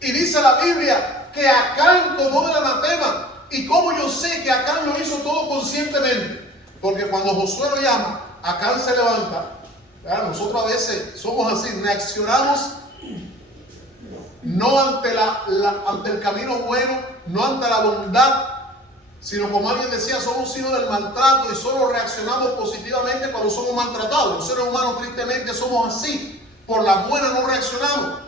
Y dice la Biblia que Acán tomó del anatema. ¿Y cómo yo sé que Acán lo hizo todo conscientemente? Porque cuando Josué lo llama, Acán se levanta. ¿Verdad? Nosotros a veces somos así, reaccionamos no ante ante el camino bueno, no ante la bondad, sino como alguien decía, somos hijos del maltrato y solo reaccionamos positivamente cuando somos maltratados. Los seres humanos tristemente somos así, por la buena no reaccionamos.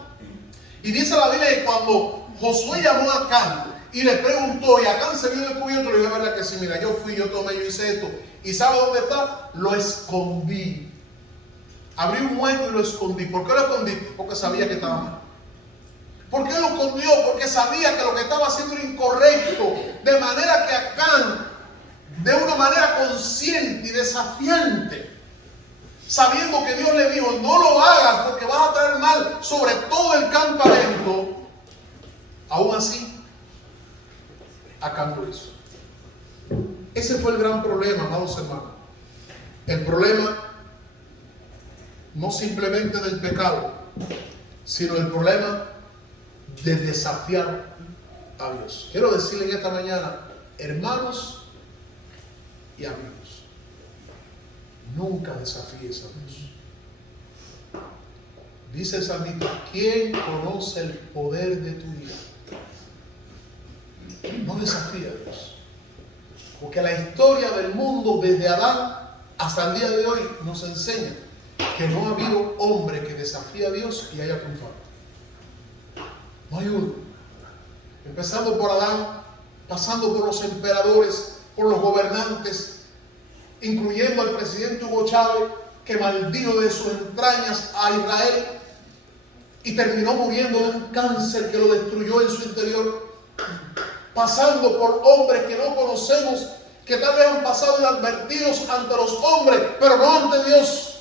Y dice la Biblia que cuando Josué llamó a Acán y le preguntó, y Acán se vio descubierto, le dijo, ¿verdad que sí? Mira, yo fui, yo tomé, yo hice esto. ¿Y sabe dónde está? Lo escondí. Abrí un hueco y lo escondí. ¿Por qué lo escondí? Porque sabía que estaba mal. ¿Por qué lo escondió? Porque sabía que lo que estaba haciendo era incorrecto. De manera que Acán, de una manera consciente y desafiante, sabiendo que Dios le dijo, no lo hagas porque vas a traer mal sobre todo el campamento, aún así, Acán lo hizo. Ese fue el gran problema, amados hermanos. El problema no simplemente del pecado, sino el problema de desafiar a Dios. Quiero decirle en esta mañana, hermanos y amigos, nunca desafíes a Dios. Dice el salmista, ¿quién conoce el poder de tu vida? No desafía a Dios. Porque la historia del mundo desde Adán hasta el día de hoy nos enseña que no ha habido hombre que desafíe a Dios y haya triunfado. No hay uno. Empezando por Adán, pasando por los emperadores, por los gobernantes, incluyendo al presidente Hugo Chávez, que maldijo de sus entrañas a Israel y terminó muriendo de un cáncer que lo destruyó en su interior. Pasando por hombres que no conocemos, que tal vez han pasado inadvertidos ante los hombres, pero no ante Dios.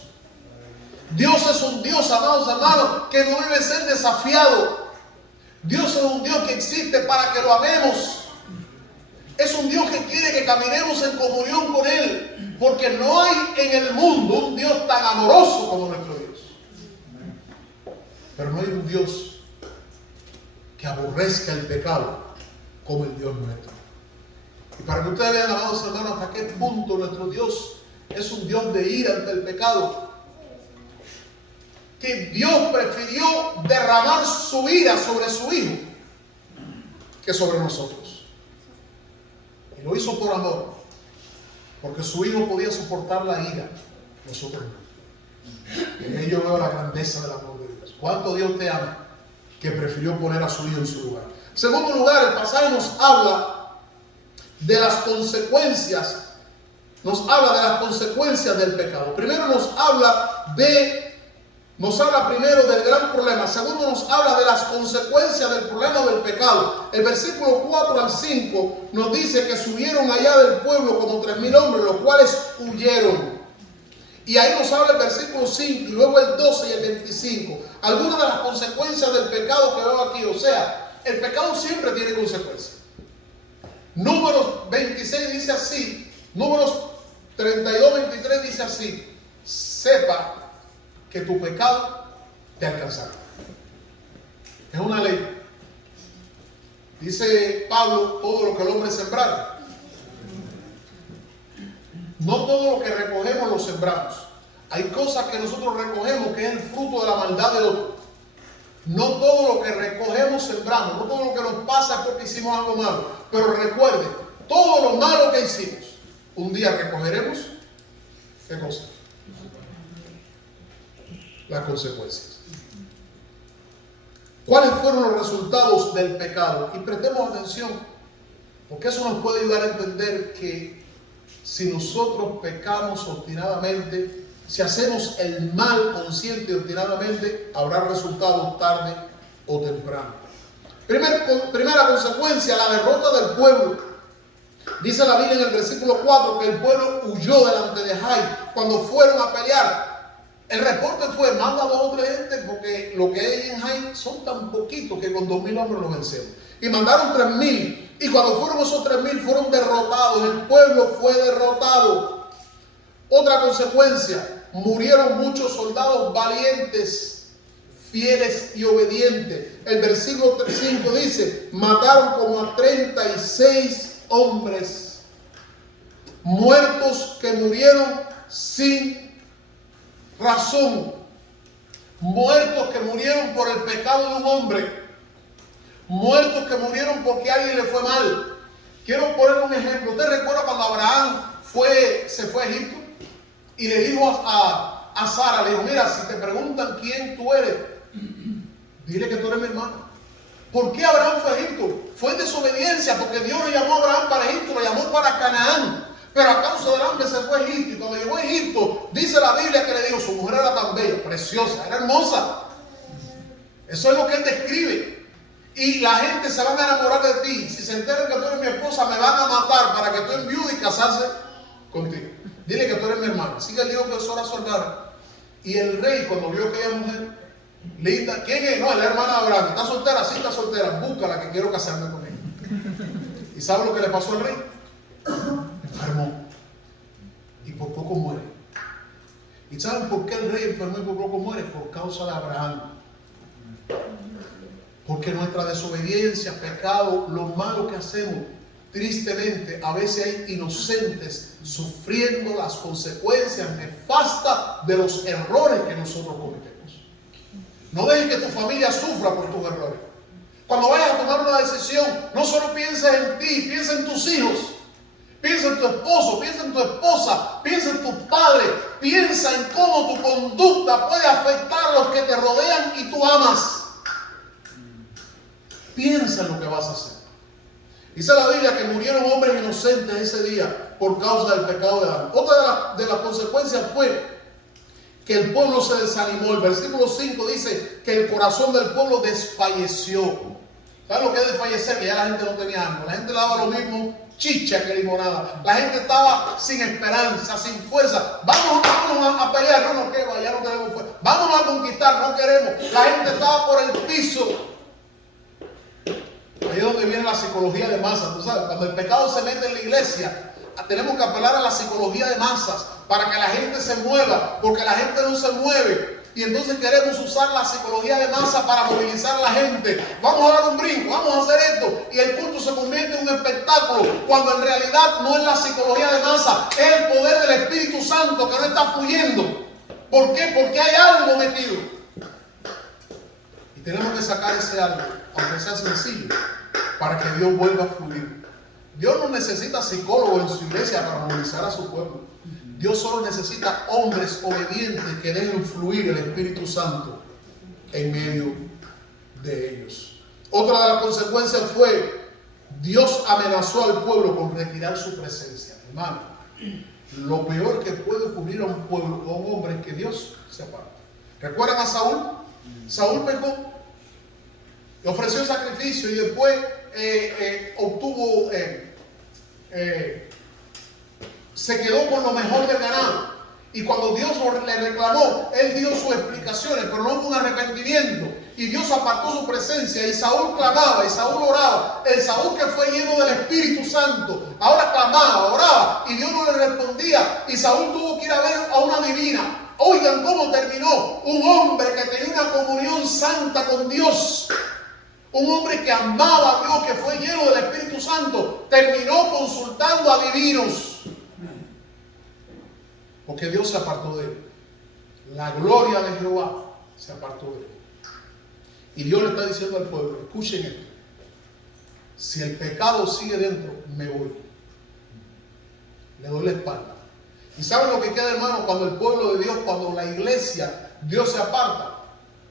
Dios es un Dios, amados hermanos, que no debe ser desafiado. Dios es un Dios que existe para que lo amemos. Es un Dios que quiere que caminemos en comunión con Él, porque no hay en el mundo un Dios tan amoroso como nuestro Dios. Pero no hay un Dios que aborrezca el pecado como el Dios nuestro. Y para que ustedes vean, amados hermanos, hasta qué punto nuestro Dios es un Dios de ira ante el pecado, que Dios prefirió derramar su ira sobre su Hijo que sobre nosotros. Y lo hizo por amor, porque su Hijo podía soportar la ira, nosotros no. En ello veo la grandeza del amor de Dios. ¿Cuánto Dios te ama que prefirió poner a su Hijo en su lugar? En segundo lugar, el pasaje nos habla de las consecuencias, del pecado. Primero nos habla primero del gran problema. Segundo nos habla de las consecuencias del problema del pecado. El versículo 4 al 5 nos dice que subieron allá del pueblo como 3,000 hombres, los cuales huyeron. Y ahí nos habla el versículo 5 y luego el 12 y el 25. Algunas de las consecuencias del pecado que veo aquí. O sea, el pecado siempre tiene consecuencias. Números 26 dice así. Números 32, 23 dice así. Sepa que tu pecado te alcanzará. Es una ley. Dice Pablo, todo lo que el hombre sembrara. No todo lo que recogemos lo sembramos. Hay cosas que nosotros recogemos que es el fruto de la maldad de otro. No todo lo que recogemos sembramos. No todo lo que nos pasa es porque hicimos algo malo. Pero recuerden, todo lo malo que hicimos, un día recogeremos. ¿Qué cosa? Las consecuencias. ¿Cuáles fueron los resultados del pecado? Y prestemos atención, porque eso nos puede ayudar a entender que si nosotros pecamos obstinadamente, si hacemos el mal consciente y obstinadamente, habrá resultados tarde o temprano. Primera consecuencia, la derrota del pueblo. Dice la Biblia en el versículo 4 que el pueblo huyó delante de Jai cuando fueron a pelear. El reporte fue: manda 2 o 3 gente, porque lo que hay en Jai son tan poquitos que con 2,000 hombres los vencemos. Y mandaron 3,000. Y cuando fueron esos 3,000 fueron derrotados. El pueblo fue derrotado. Otra consecuencia: murieron muchos soldados valientes, fieles y obedientes. El versículo 5 dice: mataron como a 36 hombres, muertos que murieron sin razón, muertos que murieron por el pecado de un hombre, muertos que murieron porque a alguien le fue mal. Quiero poner un ejemplo. ¿Usted recuerda cuando Abraham se fue a Egipto y le dijo a Sara, le dijo: mira, si te preguntan quién tú eres, dile que tú eres mi hermano? ¿Por qué Abraham fue a Egipto? Fue en desobediencia, porque Dios le llamó a Abraham para Egipto, lo llamó para Canaán. Pero a causa del hambre se fue a Egipto. Y cuando llegó a Egipto, dice la Biblia que le dijo: su mujer era tan bella, preciosa, era hermosa. Eso es lo que él describe. Y la gente se van a enamorar de ti. Si se enteran que tú eres mi esposa, me van a matar para que tú enviudes y casarse contigo. Dile que tú eres mi hermano. Así que él dijo que eso era soldar. Y el rey, cuando vio aquella mujer linda, ¿quién es? No, es la hermana de Abraham. ¿Está soltera? Sí, está soltera. Búscala, que quiero casarme con ella. ¿Y sabe lo que le pasó al rey? Enfermó y por poco muere. ¿Y saben por qué el rey enfermó y por poco muere? Por causa de Abraham. Porque nuestra desobediencia, pecado, lo malo que hacemos, tristemente a veces hay inocentes sufriendo las consecuencias nefastas de los errores que nosotros cometemos. No dejes que tu familia sufra por tus errores. Cuando vayas a tomar una decisión, no solo pienses en ti, piensa en tus hijos. Piensa en tu esposo, piensa en tu esposa, piensa en tus padres, piensa en cómo tu conducta puede afectar a los que te rodean y tú amas. Piensa en lo que vas a hacer. Dice la Biblia que murieron hombres inocentes ese día por causa del pecado de Adán. Otra de las consecuencias fue que el pueblo se desanimó. El versículo 5 dice que el corazón del pueblo desfalleció. ¿Sabes lo que es desfallecer? Que ya la gente no tenía ánimo. La gente le daba lo mismo chicha que limonada. La gente estaba sin esperanza, sin fuerza. Vamos a pelear. No, que ya no tenemos fuerza. Vamos a conquistar, no queremos. La gente estaba por el piso. Ahí es donde viene la psicología de masas. Tú sabes, cuando el pecado se mete en la iglesia, tenemos que apelar a la psicología de masas para que la gente se mueva, porque la gente no se mueve. Y entonces queremos usar la psicología de masa para movilizar a la gente. Vamos a dar un brinco, vamos a hacer esto. Y el culto se convierte en un espectáculo, cuando en realidad no es la psicología de masa, es el poder del Espíritu Santo que no está fluyendo. ¿Por qué? Porque hay algo metido. Y tenemos que sacar ese algo, aunque sea sencillo, para que Dios vuelva a fluir. Dios no necesita psicólogos en su iglesia para movilizar a su pueblo. Dios solo necesita hombres obedientes que dejen fluir el Espíritu Santo en medio de ellos. Otra de las consecuencias fue: Dios amenazó al pueblo con retirar su presencia. Hermano, lo peor que puede ocurrir a un pueblo o a un hombre es que Dios se aparte. ¿Recuerdan a Saúl? Saúl pecó, le ofreció sacrificio y después obtuvo... se quedó con lo mejor del ganado. Y cuando Dios le reclamó, él dio sus explicaciones, pero no hubo un arrepentimiento. Y Dios apartó su presencia. Y Saúl clamaba, y Saúl oraba. El Saúl que fue lleno del Espíritu Santo, ahora clamaba, oraba, y Dios no le respondía. Y Saúl tuvo que ir a ver a una divina. Oigan cómo terminó. Un hombre que tenía una comunión santa con Dios, un hombre que amaba a Dios, que fue lleno del Espíritu Santo, terminó consultando a divinos. Porque Dios se apartó de él. La gloria de Jehová se apartó de él. Y Dios le está diciendo al pueblo: escuchen esto. Si el pecado sigue dentro, me voy. Le doy la espalda. ¿Y saben lo que queda, hermano? Cuando el pueblo de Dios, cuando la iglesia, Dios se aparta,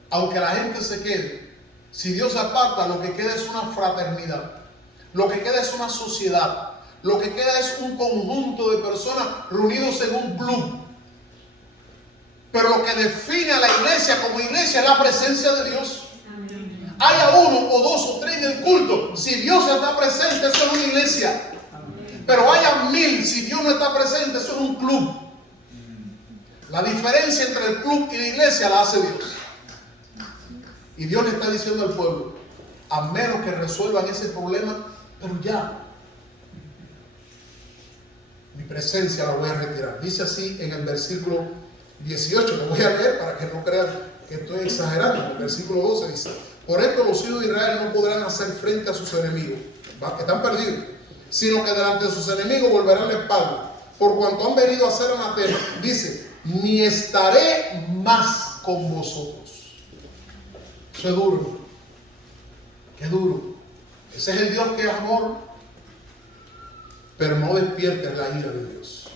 aunque la gente se quede, si Dios se aparta, lo que queda es una fraternidad. Lo que queda es una sociedad. Lo que queda es un conjunto de personas reunidos en un club. Pero lo que define a la iglesia como iglesia es la presencia de Dios. Amén. Haya uno o dos o tres en el culto, si Dios está presente, eso es una iglesia. Amén. Pero haya 1000, si Dios no está presente, eso es un club. La diferencia entre el club y la iglesia la hace Dios. Y Dios le está diciendo al pueblo, a menos que resuelvan ese problema, pero ya, mi presencia la voy a retirar. Dice así en el versículo 18, lo voy a leer para que no crean que estoy exagerando. En el versículo 12 dice, por esto los hijos de Israel no podrán hacer frente a sus enemigos, que están perdidos, sino que delante de sus enemigos volverán la espalda, por cuanto han venido a hacer anatema. Dice, ni estaré más con vosotros. Eso es duro. Qué duro. Ese es el Dios que es amor, pero no despierta la ira de Dios.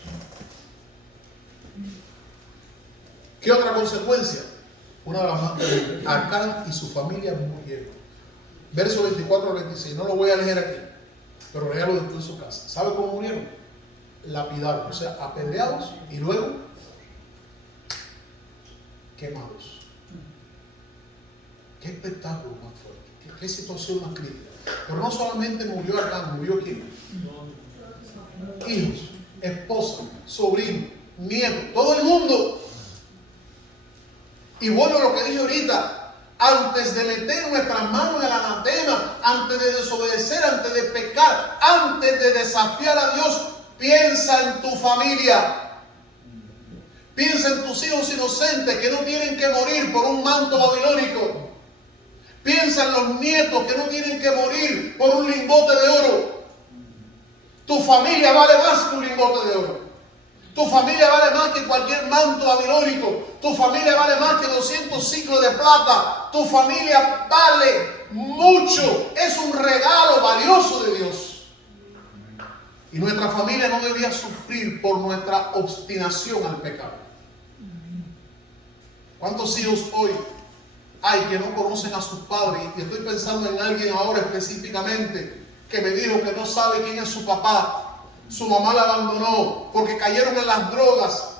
¿Qué otra consecuencia? Una de las más terribles. Acán y su familia murieron. Verso 24 al 26. No lo voy a leer aquí, pero léalo después en su casa. ¿Sabe cómo murieron? Lapidados, o sea, apedreados y luego quemados. Qué espectáculo más fuerte, qué situación más crítica. Pero no solamente murió Acán, murió ¿quién? Hijos, esposa, sobrino, nieto, todo el mundo. Y bueno, lo que dije ahorita, antes de meter nuestras manos en el anatema, antes de desobedecer, antes de pecar, antes de desafiar a Dios, piensa en tu familia. Piensa en tus hijos inocentes que no tienen que morir por un manto babilónico. Piensa en los nietos que no tienen que morir por un lingote de oro. Tu familia vale más que un lingote de oro. Tu familia vale más que cualquier manto babilónico. Tu familia vale más que 200 ciclos de plata. Tu familia vale mucho. Es un regalo valioso de Dios. Y nuestra familia no debía sufrir por nuestra obstinación al pecado. ¿Cuántos hijos hoy hay que no conocen a sus padres? Y estoy pensando en alguien ahora específicamente que me dijo que no sabe quién es su papá. Su mamá la abandonó porque cayeron en las drogas.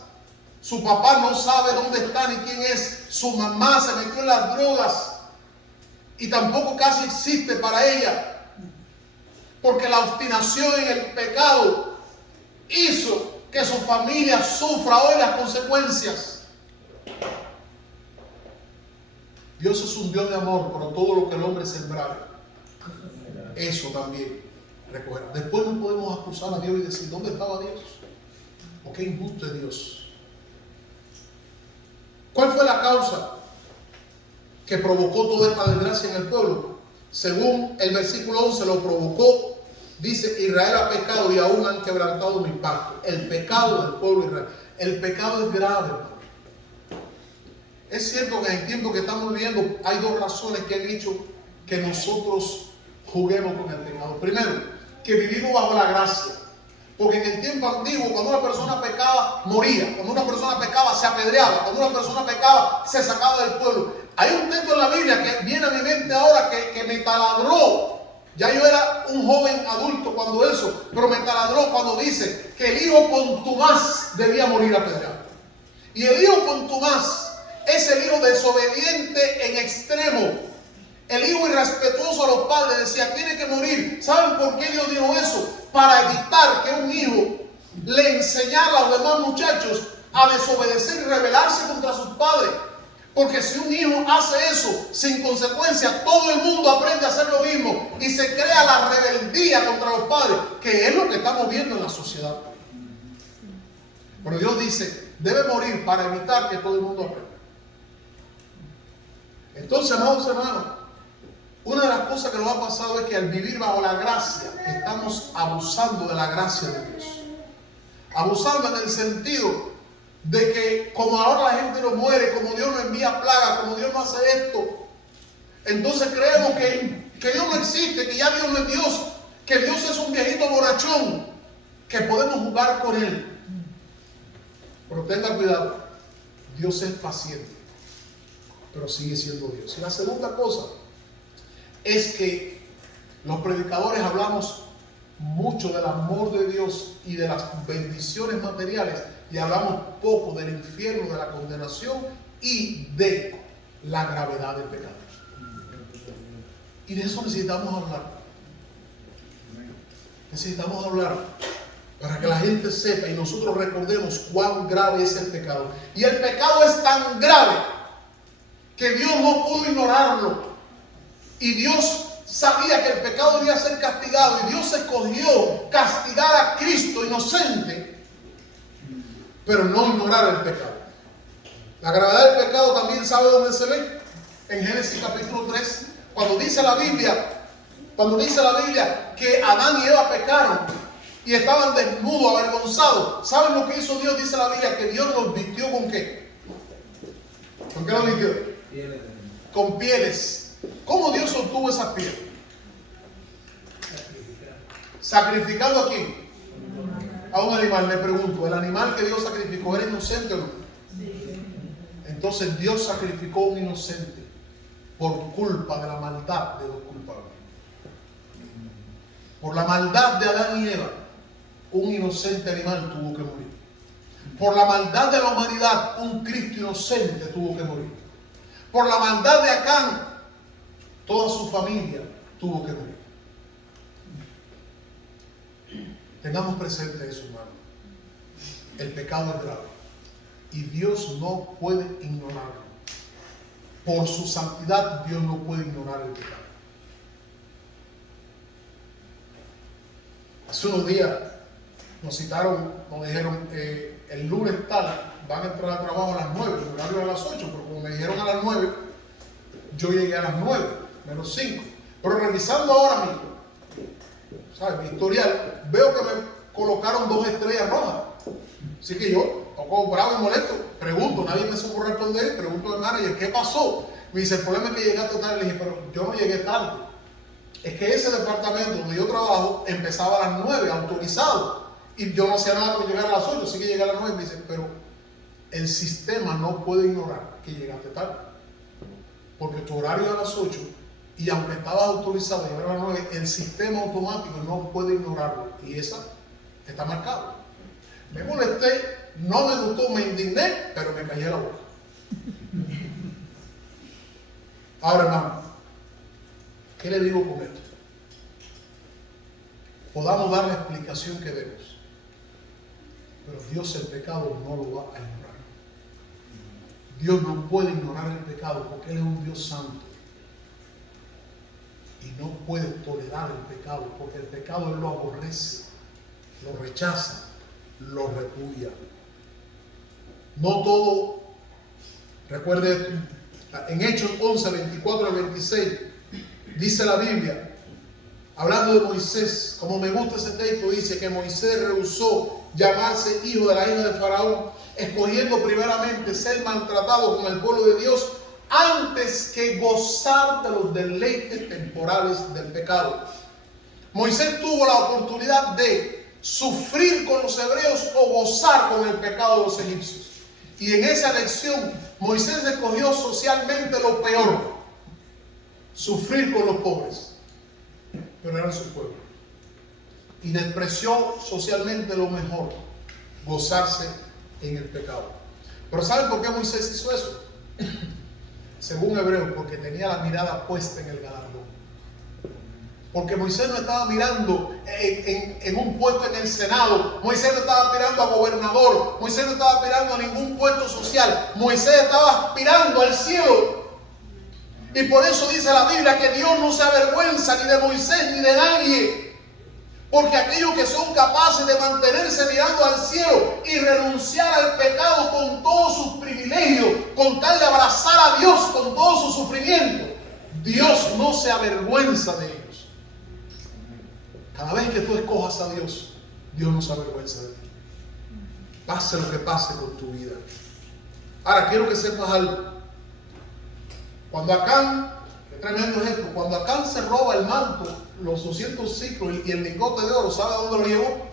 Su papá no sabe dónde está ni quién es. Su mamá se metió en las drogas y tampoco casi existe para ella, porque la obstinación en el pecado hizo que su familia sufra hoy las consecuencias. Dios es un Dios de amor, pero todo lo que el hombre sembrare, eso también recogerá. Después no podemos acusar a Dios y decir, ¿dónde estaba Dios? ¿O qué injusto es Dios? ¿Cuál fue la causa que provocó toda esta desgracia en el pueblo? Según el versículo 11, lo provocó, dice, Israel ha pecado y aún han quebrantado mi pacto. El pecado del pueblo de Israel. El pecado es grave, hermano. Es cierto que en el tiempo que estamos viviendo hay dos razones que han hecho que nosotros juguemos con el pecado. Primero, que vivimos bajo la gracia. Porque en el tiempo antiguo, cuando una persona pecaba, moría. Cuando una persona pecaba, se apedreaba. Cuando una persona pecaba, se sacaba del pueblo. Hay un texto en la Biblia que viene a mi mente ahora que me taladró. Ya yo era un joven adulto cuando eso, pero me taladró cuando dice que el hijo contumaz debía morir apedreado. Y el hijo contumaz es el hijo desobediente en extremo. El hijo irrespetuoso a los padres decía, tiene que morir. ¿Saben por qué Dios dijo eso? Para evitar que un hijo le enseñara a los demás muchachos a desobedecer y rebelarse contra sus padres. Porque si un hijo hace eso sin consecuencia, todo el mundo aprende a hacer lo mismo y se crea la rebeldía contra los padres, que es lo que estamos viendo en la sociedad. Pero Dios dice, debe morir para evitar que todo el mundo aprenda. Entonces, amados hermanos, una de las cosas que nos ha pasado es que al vivir bajo la gracia, estamos abusando de la gracia de Dios. Abusando en el sentido de que como ahora la gente no muere, como Dios no envía plagas, como Dios no hace esto, entonces creemos que Dios no existe, que ya Dios no es Dios, que Dios es un viejito borrachón, que podemos jugar con Él. Pero tenga cuidado, Dios es paciente, pero sigue siendo Dios. Y la segunda cosa es que los predicadores hablamos mucho del amor de Dios y de las bendiciones materiales y hablamos poco del infierno, de la condenación y de la gravedad del pecado. Y de eso necesitamos hablar. Necesitamos hablar. Para que la gente sepa y nosotros recordemos cuán grave es el pecado. Y el pecado es tan grave que Dios no pudo ignorarlo. Y Dios sabía que el pecado debía ser castigado. Y Dios escogió castigar a Cristo inocente, pero no ignorar el pecado. La gravedad del pecado también sabe dónde se ve. En Génesis capítulo 3, cuando dice la Biblia que Adán y Eva pecaron y estaban desnudos, avergonzados. ¿Saben lo que hizo Dios? Dice la Biblia que Dios los vistió ¿con qué? ¿Con qué los vistió? Pieles. Con pieles. ¿Cómo Dios obtuvo esas pieles? ¿Sacrificando a quién? A un animal. Me pregunto, ¿el animal que Dios sacrificó era inocente o no? Sí. Entonces Dios sacrificó a un inocente por culpa de la maldad de los culpables. Por la maldad de Adán y Eva, un inocente animal tuvo que morir. Por la maldad de la humanidad, un Cristo inocente tuvo que morir. Por la maldad de Acán, toda su familia tuvo que morir. Tengamos presente eso, hermano. El pecado es grave y Dios no puede ignorarlo. Por su santidad, Dios no puede ignorar el pecado. Hace unos días nos citaron, nos dijeron, el lunes tal, van a entrar al trabajo a las 9, el horario a las 8, pero como me dijeron a las 9, yo llegué a las 9, menos 5. Pero revisando ahora mismo, ¿sabes? Mi historial, veo que me colocaron 2 estrellas rojas. Así que yo, poco bravo y molesto, pregunto, nadie me supo responder, pregunto al manager, ¿qué pasó? Me dice, el problema es que llegaste tarde. Le dije, pero yo no llegué tarde. Es que ese departamento donde yo trabajo empezaba a las 9, autorizado. Y yo no hacía nada para llegar a las 8, así que llegué a las 9. Me dice, pero el sistema no puede ignorar que llegaste tarde. Porque tu horario es a las 8 y aunque estabas autorizado a llegar a las 9, el sistema automático no puede ignorarlo. Y esa está marcada. Me molesté, no me gustó, me indigné, pero me callé la boca. Ahora, hermano, ¿qué le digo con esto? Podamos dar la explicación que debemos, pero Dios el pecado no lo va a ignorar. Dios no puede ignorar el pecado porque Él es un Dios santo y no puede tolerar el pecado porque el pecado Él lo aborrece, lo rechaza, lo repudia. No todo, recuerde esto, en Hechos 11, 24 al 26, dice la Biblia, hablando de Moisés, como me gusta ese texto, dice que Moisés rehusó llamarse hijo de la hija de Faraón, escogiendo primeramente ser maltratado con el pueblo de Dios antes que gozar de los deleites temporales del pecado. Moisés tuvo la oportunidad de sufrir con los hebreos o gozar con el pecado de los egipcios. Y en esa elección Moisés escogió socialmente lo peor, sufrir con los pobres, pero eran su pueblo. Y despreció socialmente lo mejor, gozarse en el pecado. Pero ¿saben por qué Moisés hizo eso? Según Hebreos, porque tenía la mirada puesta en el galardón. Porque Moisés no estaba mirando en un puesto en el Senado. Moisés no estaba aspirando a gobernador. Moisés no estaba aspirando a ningún puesto social. Moisés estaba aspirando al cielo. Y por eso dice la Biblia que Dios no se avergüenza ni de Moisés ni de nadie. Porque aquellos que son capaces de mantenerse mirando al cielo y renunciar al pecado con todos sus privilegios, con tal de abrazar a Dios con todo su sufrimiento, Dios no se avergüenza de ellos. Cada vez que tú escojas a Dios, Dios no se avergüenza de ti. Pase lo que pase con tu vida. Ahora quiero que sepas algo. Cuando Acán, qué tremendo es esto, cuando Acán se roba el manto, los 200 ciclos y el lingote de oro, ¿sabe a dónde lo llevó?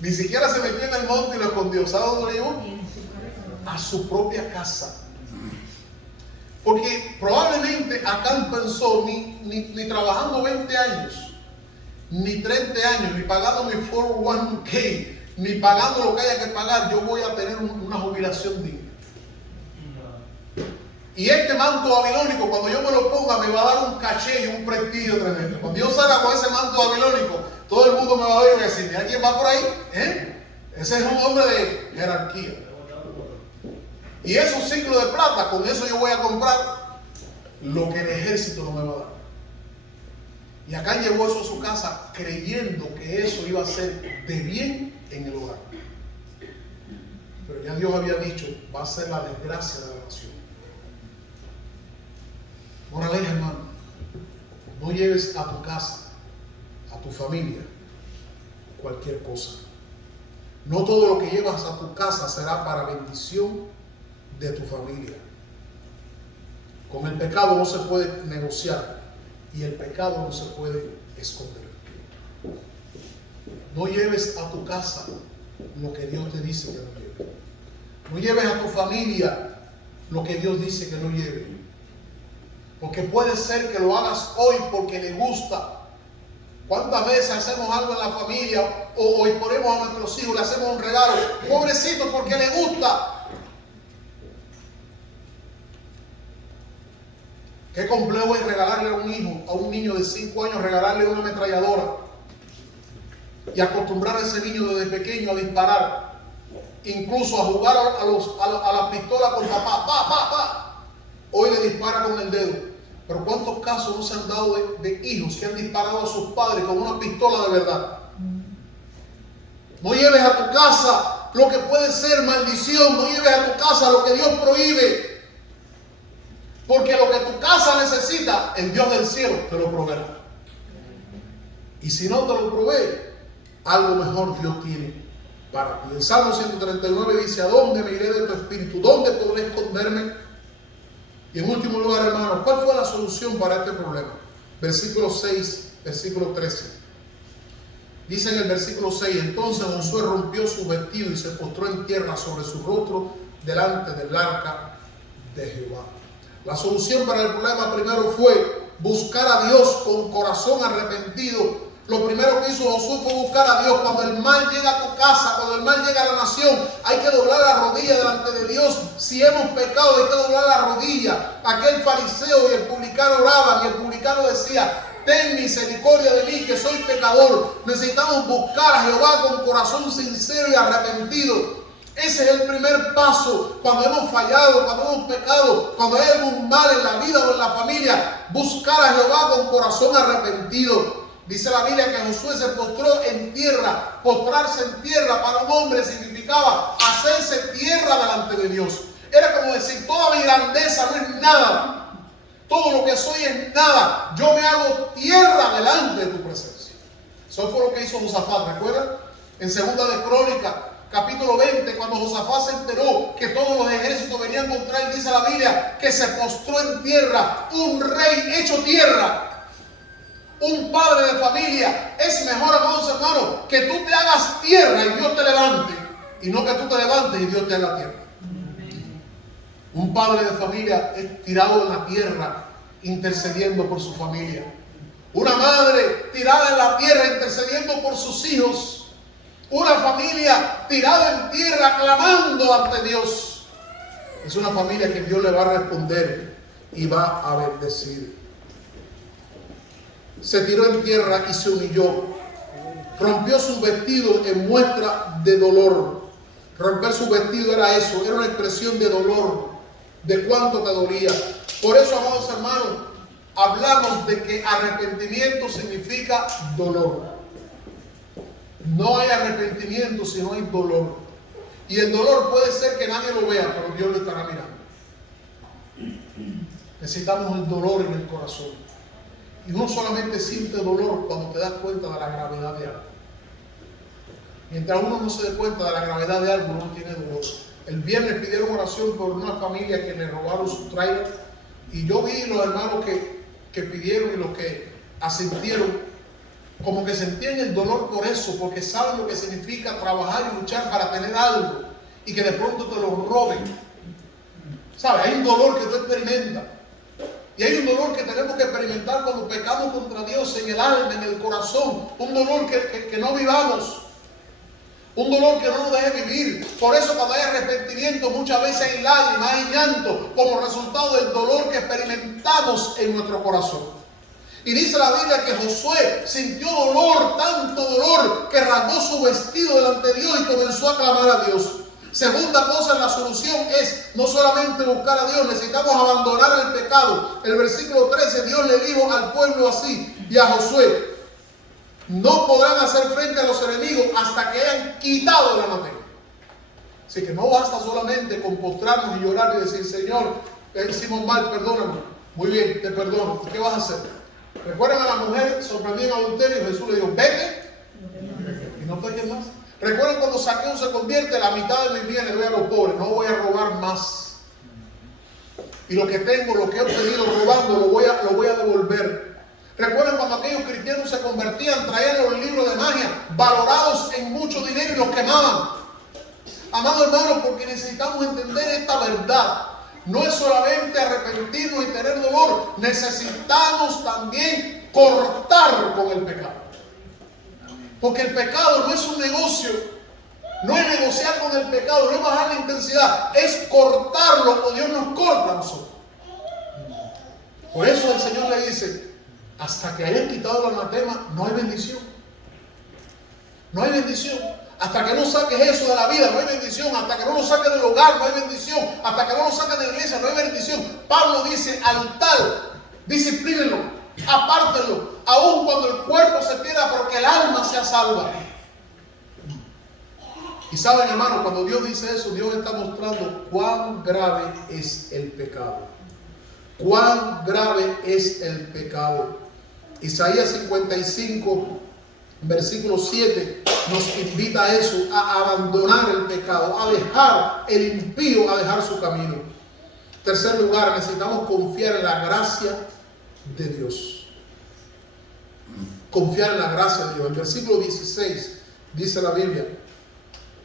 Ni siquiera se metió en el monte y lo escondió. ¿Sabe a dónde lo llevó? A su propia casa. Porque probablemente Acán pensó, ni trabajando 20 años, ni 30 años, ni pagando mi 401k, ni pagando lo que haya que pagar, yo voy a tener una jubilación digna. Y este manto babilónico, cuando yo me lo ponga, me va a dar un caché y un prestigio tremendo. Cuando yo salga con ese manto babilónico, todo el mundo me va a oír y decir, mira quién va por ahí, ese es un hombre de jerarquía. Y es un ciclo de plata, con eso yo voy a comprar lo que el ejército no me va a dar. Y Acán llevó eso a su casa creyendo que eso iba a ser de bien en el hogar. Pero ya Dios había dicho, va a ser la desgracia de la nación. Moraleja, hermano, no lleves a tu casa, a tu familia, cualquier cosa. No todo lo que llevas a tu casa será para bendición de tu familia. Con el pecado no se puede negociar y el pecado no se puede esconder. No lleves a tu casa lo que Dios te dice que no lleves. No lleves a tu familia lo que Dios dice que no lleves. Porque puede ser que lo hagas hoy porque le gusta. ¿Cuántas veces hacemos algo en la familia o ponemos a nuestros hijos, le hacemos un regalo, pobrecito, porque le gusta? Qué complejo es regalarle a un hijo, a un niño de 5 años, regalarle una ametralladora y acostumbrar a ese niño desde pequeño a disparar, incluso a jugar a la pistola con papá. Hoy le dispara con el dedo. Pero ¿cuántos casos no se han dado de hijos que han disparado a sus padres con una pistola de verdad? No lleves a tu casa lo que puede ser maldición. No lleves a tu casa lo que Dios prohíbe. Porque lo que tu casa necesita, el Dios del cielo te lo proveerá. Y si no te lo provee, algo mejor Dios tiene para ti. El Salmo 139 dice, ¿a dónde me iré de tu espíritu? ¿Dónde podré esconderme? Y en último lugar, hermanos, ¿cuál fue la solución para este problema? Versículo 6, versículo 13. Dice en el versículo 6, entonces Josué rompió su vestido y se postró en tierra sobre su rostro delante del arca de Jehová. La solución para el problema primero fue buscar a Dios con corazón arrepentido. Lo primero que hizo Josué fue buscar a Dios. Cuando el mal llega a tu casa, cuando el mal llega a la nación, hay que doblar la rodilla delante de Dios. Si hemos pecado, hay que doblar la rodilla. Aquel fariseo y el publicano oraban y el publicano decía, ten misericordia de mí que soy pecador. Necesitamos buscar a Jehová con corazón sincero y arrepentido. Ese es el primer paso cuando hemos fallado, cuando hemos pecado, cuando hay algún mal en la vida o en la familia. Buscar a Jehová con corazón arrepentido. Dice la Biblia que Josué se postró en tierra. Postrarse en tierra para un hombre significaba hacerse tierra delante de Dios. Era como decir, toda mi grandeza no es nada. Todo lo que soy es nada. Yo me hago tierra delante de tu presencia. Eso fue lo que hizo Josafat, ¿recuerdan? En 2 de Crónicas, capítulo 20, cuando Josafat se enteró que todos los ejércitos venían contra él, dice la Biblia que se postró en tierra. Un rey hecho tierra. Un padre de familia, es mejor, amados hermanos, que tú te hagas tierra y Dios te levante, y no que tú te levantes y Dios te haga tierra. Un padre de familia es tirado en la tierra intercediendo por su familia. Una madre tirada en la tierra intercediendo por sus hijos. Una familia tirada en tierra clamando ante Dios. Es una familia que Dios le va a responder y va a bendecir. Se tiró en tierra y se humilló. Rompió su vestido en muestra de dolor. Romper su vestido era eso, era una expresión de dolor, de cuánto te dolía. Por eso, amados hermanos, hablamos de que arrepentimiento significa dolor. No hay arrepentimiento si no hay dolor. Y el dolor puede ser que nadie lo vea, pero Dios lo estará mirando. Necesitamos el dolor en el corazón. Y no solamente siente dolor cuando te das cuenta de la gravedad de algo. Mientras uno no se dé cuenta de la gravedad de algo, no tiene dolor. El viernes pidieron oración por una familia que le robaron su trailer. Y yo vi los hermanos que pidieron y los que asintieron, como que sentían el dolor por eso, porque saben lo que significa trabajar y luchar para tener algo y que de pronto te lo roben. ¿Sabes? Hay un dolor que tú experimentas. Y hay un dolor que tenemos que experimentar cuando pecamos contra Dios en el alma, en el corazón. Un dolor que no vivamos. Un dolor que no nos deje vivir. Por eso cuando hay arrepentimiento muchas veces hay lágrimas, hay llanto como resultado del dolor que experimentamos en nuestro corazón. Y dice la Biblia que Josué sintió dolor, tanto dolor, que rasgó su vestido delante de Dios y comenzó a clamar a Dios. Segunda cosa en la solución es no solamente buscar a Dios, necesitamos abandonar el pecado. El versículo 13, Dios le dijo al pueblo así y a Josué: no podrán hacer frente a los enemigos hasta que hayan quitado el anatema. Así que no basta solamente con postrarnos y llorar y decir: Señor, hicimos mal, perdóname. Muy bien, te perdono. ¿Qué vas a hacer? Recuerdan a la mujer sorprendida en adulterio y Jesús le dijo: vete y no peques más. Recuerden cuando Saqueo se convierte, la mitad de mis bienes doy a los pobres, no voy a robar más. Y lo que tengo, lo que he obtenido robando, lo voy a devolver. Recuerden cuando aquellos cristianos se convertían, traían los libros de magia valorados en mucho dinero y los quemaban. Amados hermanos, porque necesitamos entender esta verdad. No es solamente arrepentirnos y tener dolor, necesitamos también cortar con el pecado. Porque el pecado no es un negocio, no es negociar con el pecado, no es bajar la intensidad, es cortarlo, o Dios nos corta a nosotros. Por eso el Señor le dice: hasta que hayan quitado el anatema, no hay bendición. No hay bendición. Hasta que no saques eso de la vida, no hay bendición. Hasta que no lo saques del hogar, no hay bendición. Hasta que no lo saques de la iglesia, no hay bendición. Pablo dice: al tal, disciplínenlo, apártenlo, aun cuando el cuerpo se pierda, porque el alma sea salva. Y saben, hermanos, cuando Dios dice eso, Dios está mostrando cuán grave es el pecado. Cuán grave es el pecado. Isaías 55, versículo 7, nos invita a eso, a abandonar el pecado, a dejar el impío, a dejar su camino. En tercer lugar, necesitamos confiar en la gracia de Dios. Confiar en la gracia de Dios. El versículo 16 dice la Biblia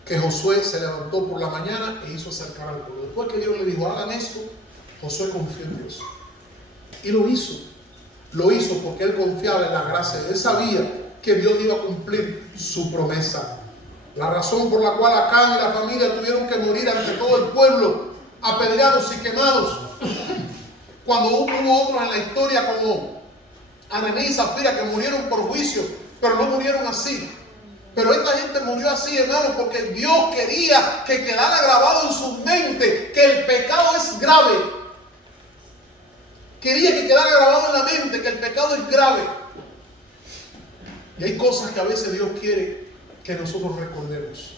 que Josué se levantó por la mañana e hizo acercar al pueblo. Después que Dios le dijo: hagan esto, Josué confió en Dios. Y lo hizo. Lo hizo porque él confiaba en la gracia. Él sabía que Dios iba a cumplir su promesa. La razón por la cual Acán y la familia tuvieron que morir ante todo el pueblo, apedreados y quemados, cuando hubo otros en la historia como Ananías y Zafira que murieron por juicio, pero no murieron así. Pero esta gente murió así, hermano, porque Dios quería que quedara grabado en su mente que el pecado es grave. Quería que quedara grabado en la mente que el pecado es grave. Y hay cosas que a veces Dios quiere que nosotros recordemos,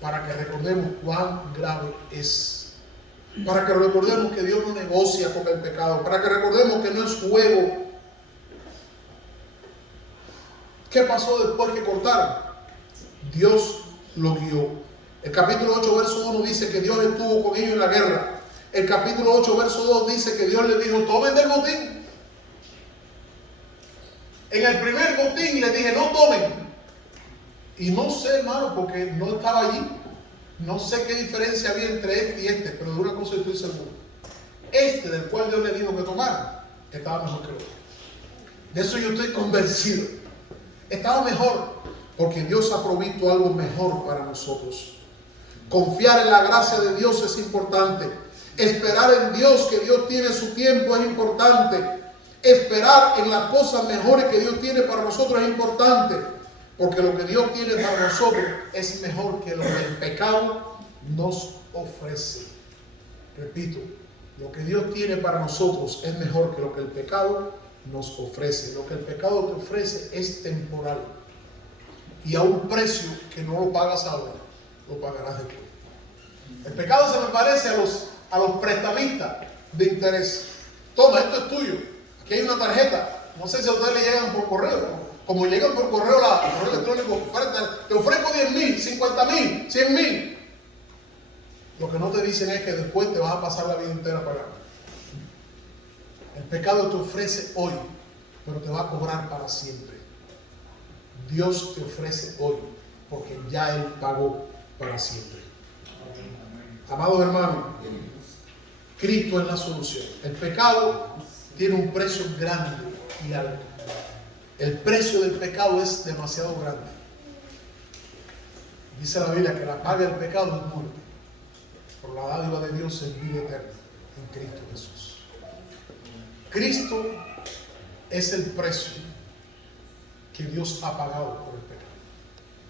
para que recordemos cuán grave es. Para que recordemos que Dios no negocia con el pecado, para que recordemos que no es juego. ¿Qué pasó después que cortaron? Dios lo guió. El capítulo 8, verso 1 dice que Dios estuvo con ellos en la guerra. El capítulo 8, verso 2 dice que Dios les dijo: tomen del botín. En el primer botín les dije: no tomen. Y no sé, hermano, porque no estaba allí. No sé qué diferencia había entre este y este, pero de una cosa estoy seguro. Este, del cual Dios le dijo que tomaran, estaba mejor que el otro. De eso yo estoy convencido. Estaba mejor, porque Dios ha provisto algo mejor para nosotros. Confiar en la gracia de Dios es importante. Esperar en Dios, que Dios tiene su tiempo, es importante. Esperar en las cosas mejores que Dios tiene para nosotros es importante. Porque lo que Dios tiene para nosotros es mejor que lo que el pecado nos ofrece. Repito, lo que Dios tiene para nosotros es mejor que lo que el pecado nos ofrece. Lo que el pecado te ofrece es temporal. Y a un precio que no lo pagas ahora, lo pagarás después. El pecado se me parece a los prestamistas de interés. Toma, esto es tuyo. Aquí hay una tarjeta. No sé si a ustedes le llegan por correo. Como llegan por correo electrónico, te ofrezco 10,000, 50,000, 100,000. Lo que no te dicen es que después te vas a pasar la vida entera pagando. El pecado te ofrece hoy, pero te va a cobrar para siempre. Dios te ofrece hoy, porque ya Él pagó para siempre. Amados hermanos, Cristo es la solución. El pecado tiene un precio grande y alto. El precio del pecado es demasiado grande. Dice la Biblia que la paga del pecado es muerte, pero la dádiva de Dios es vida eterna en Cristo Jesús. Cristo es el precio que Dios ha pagado por el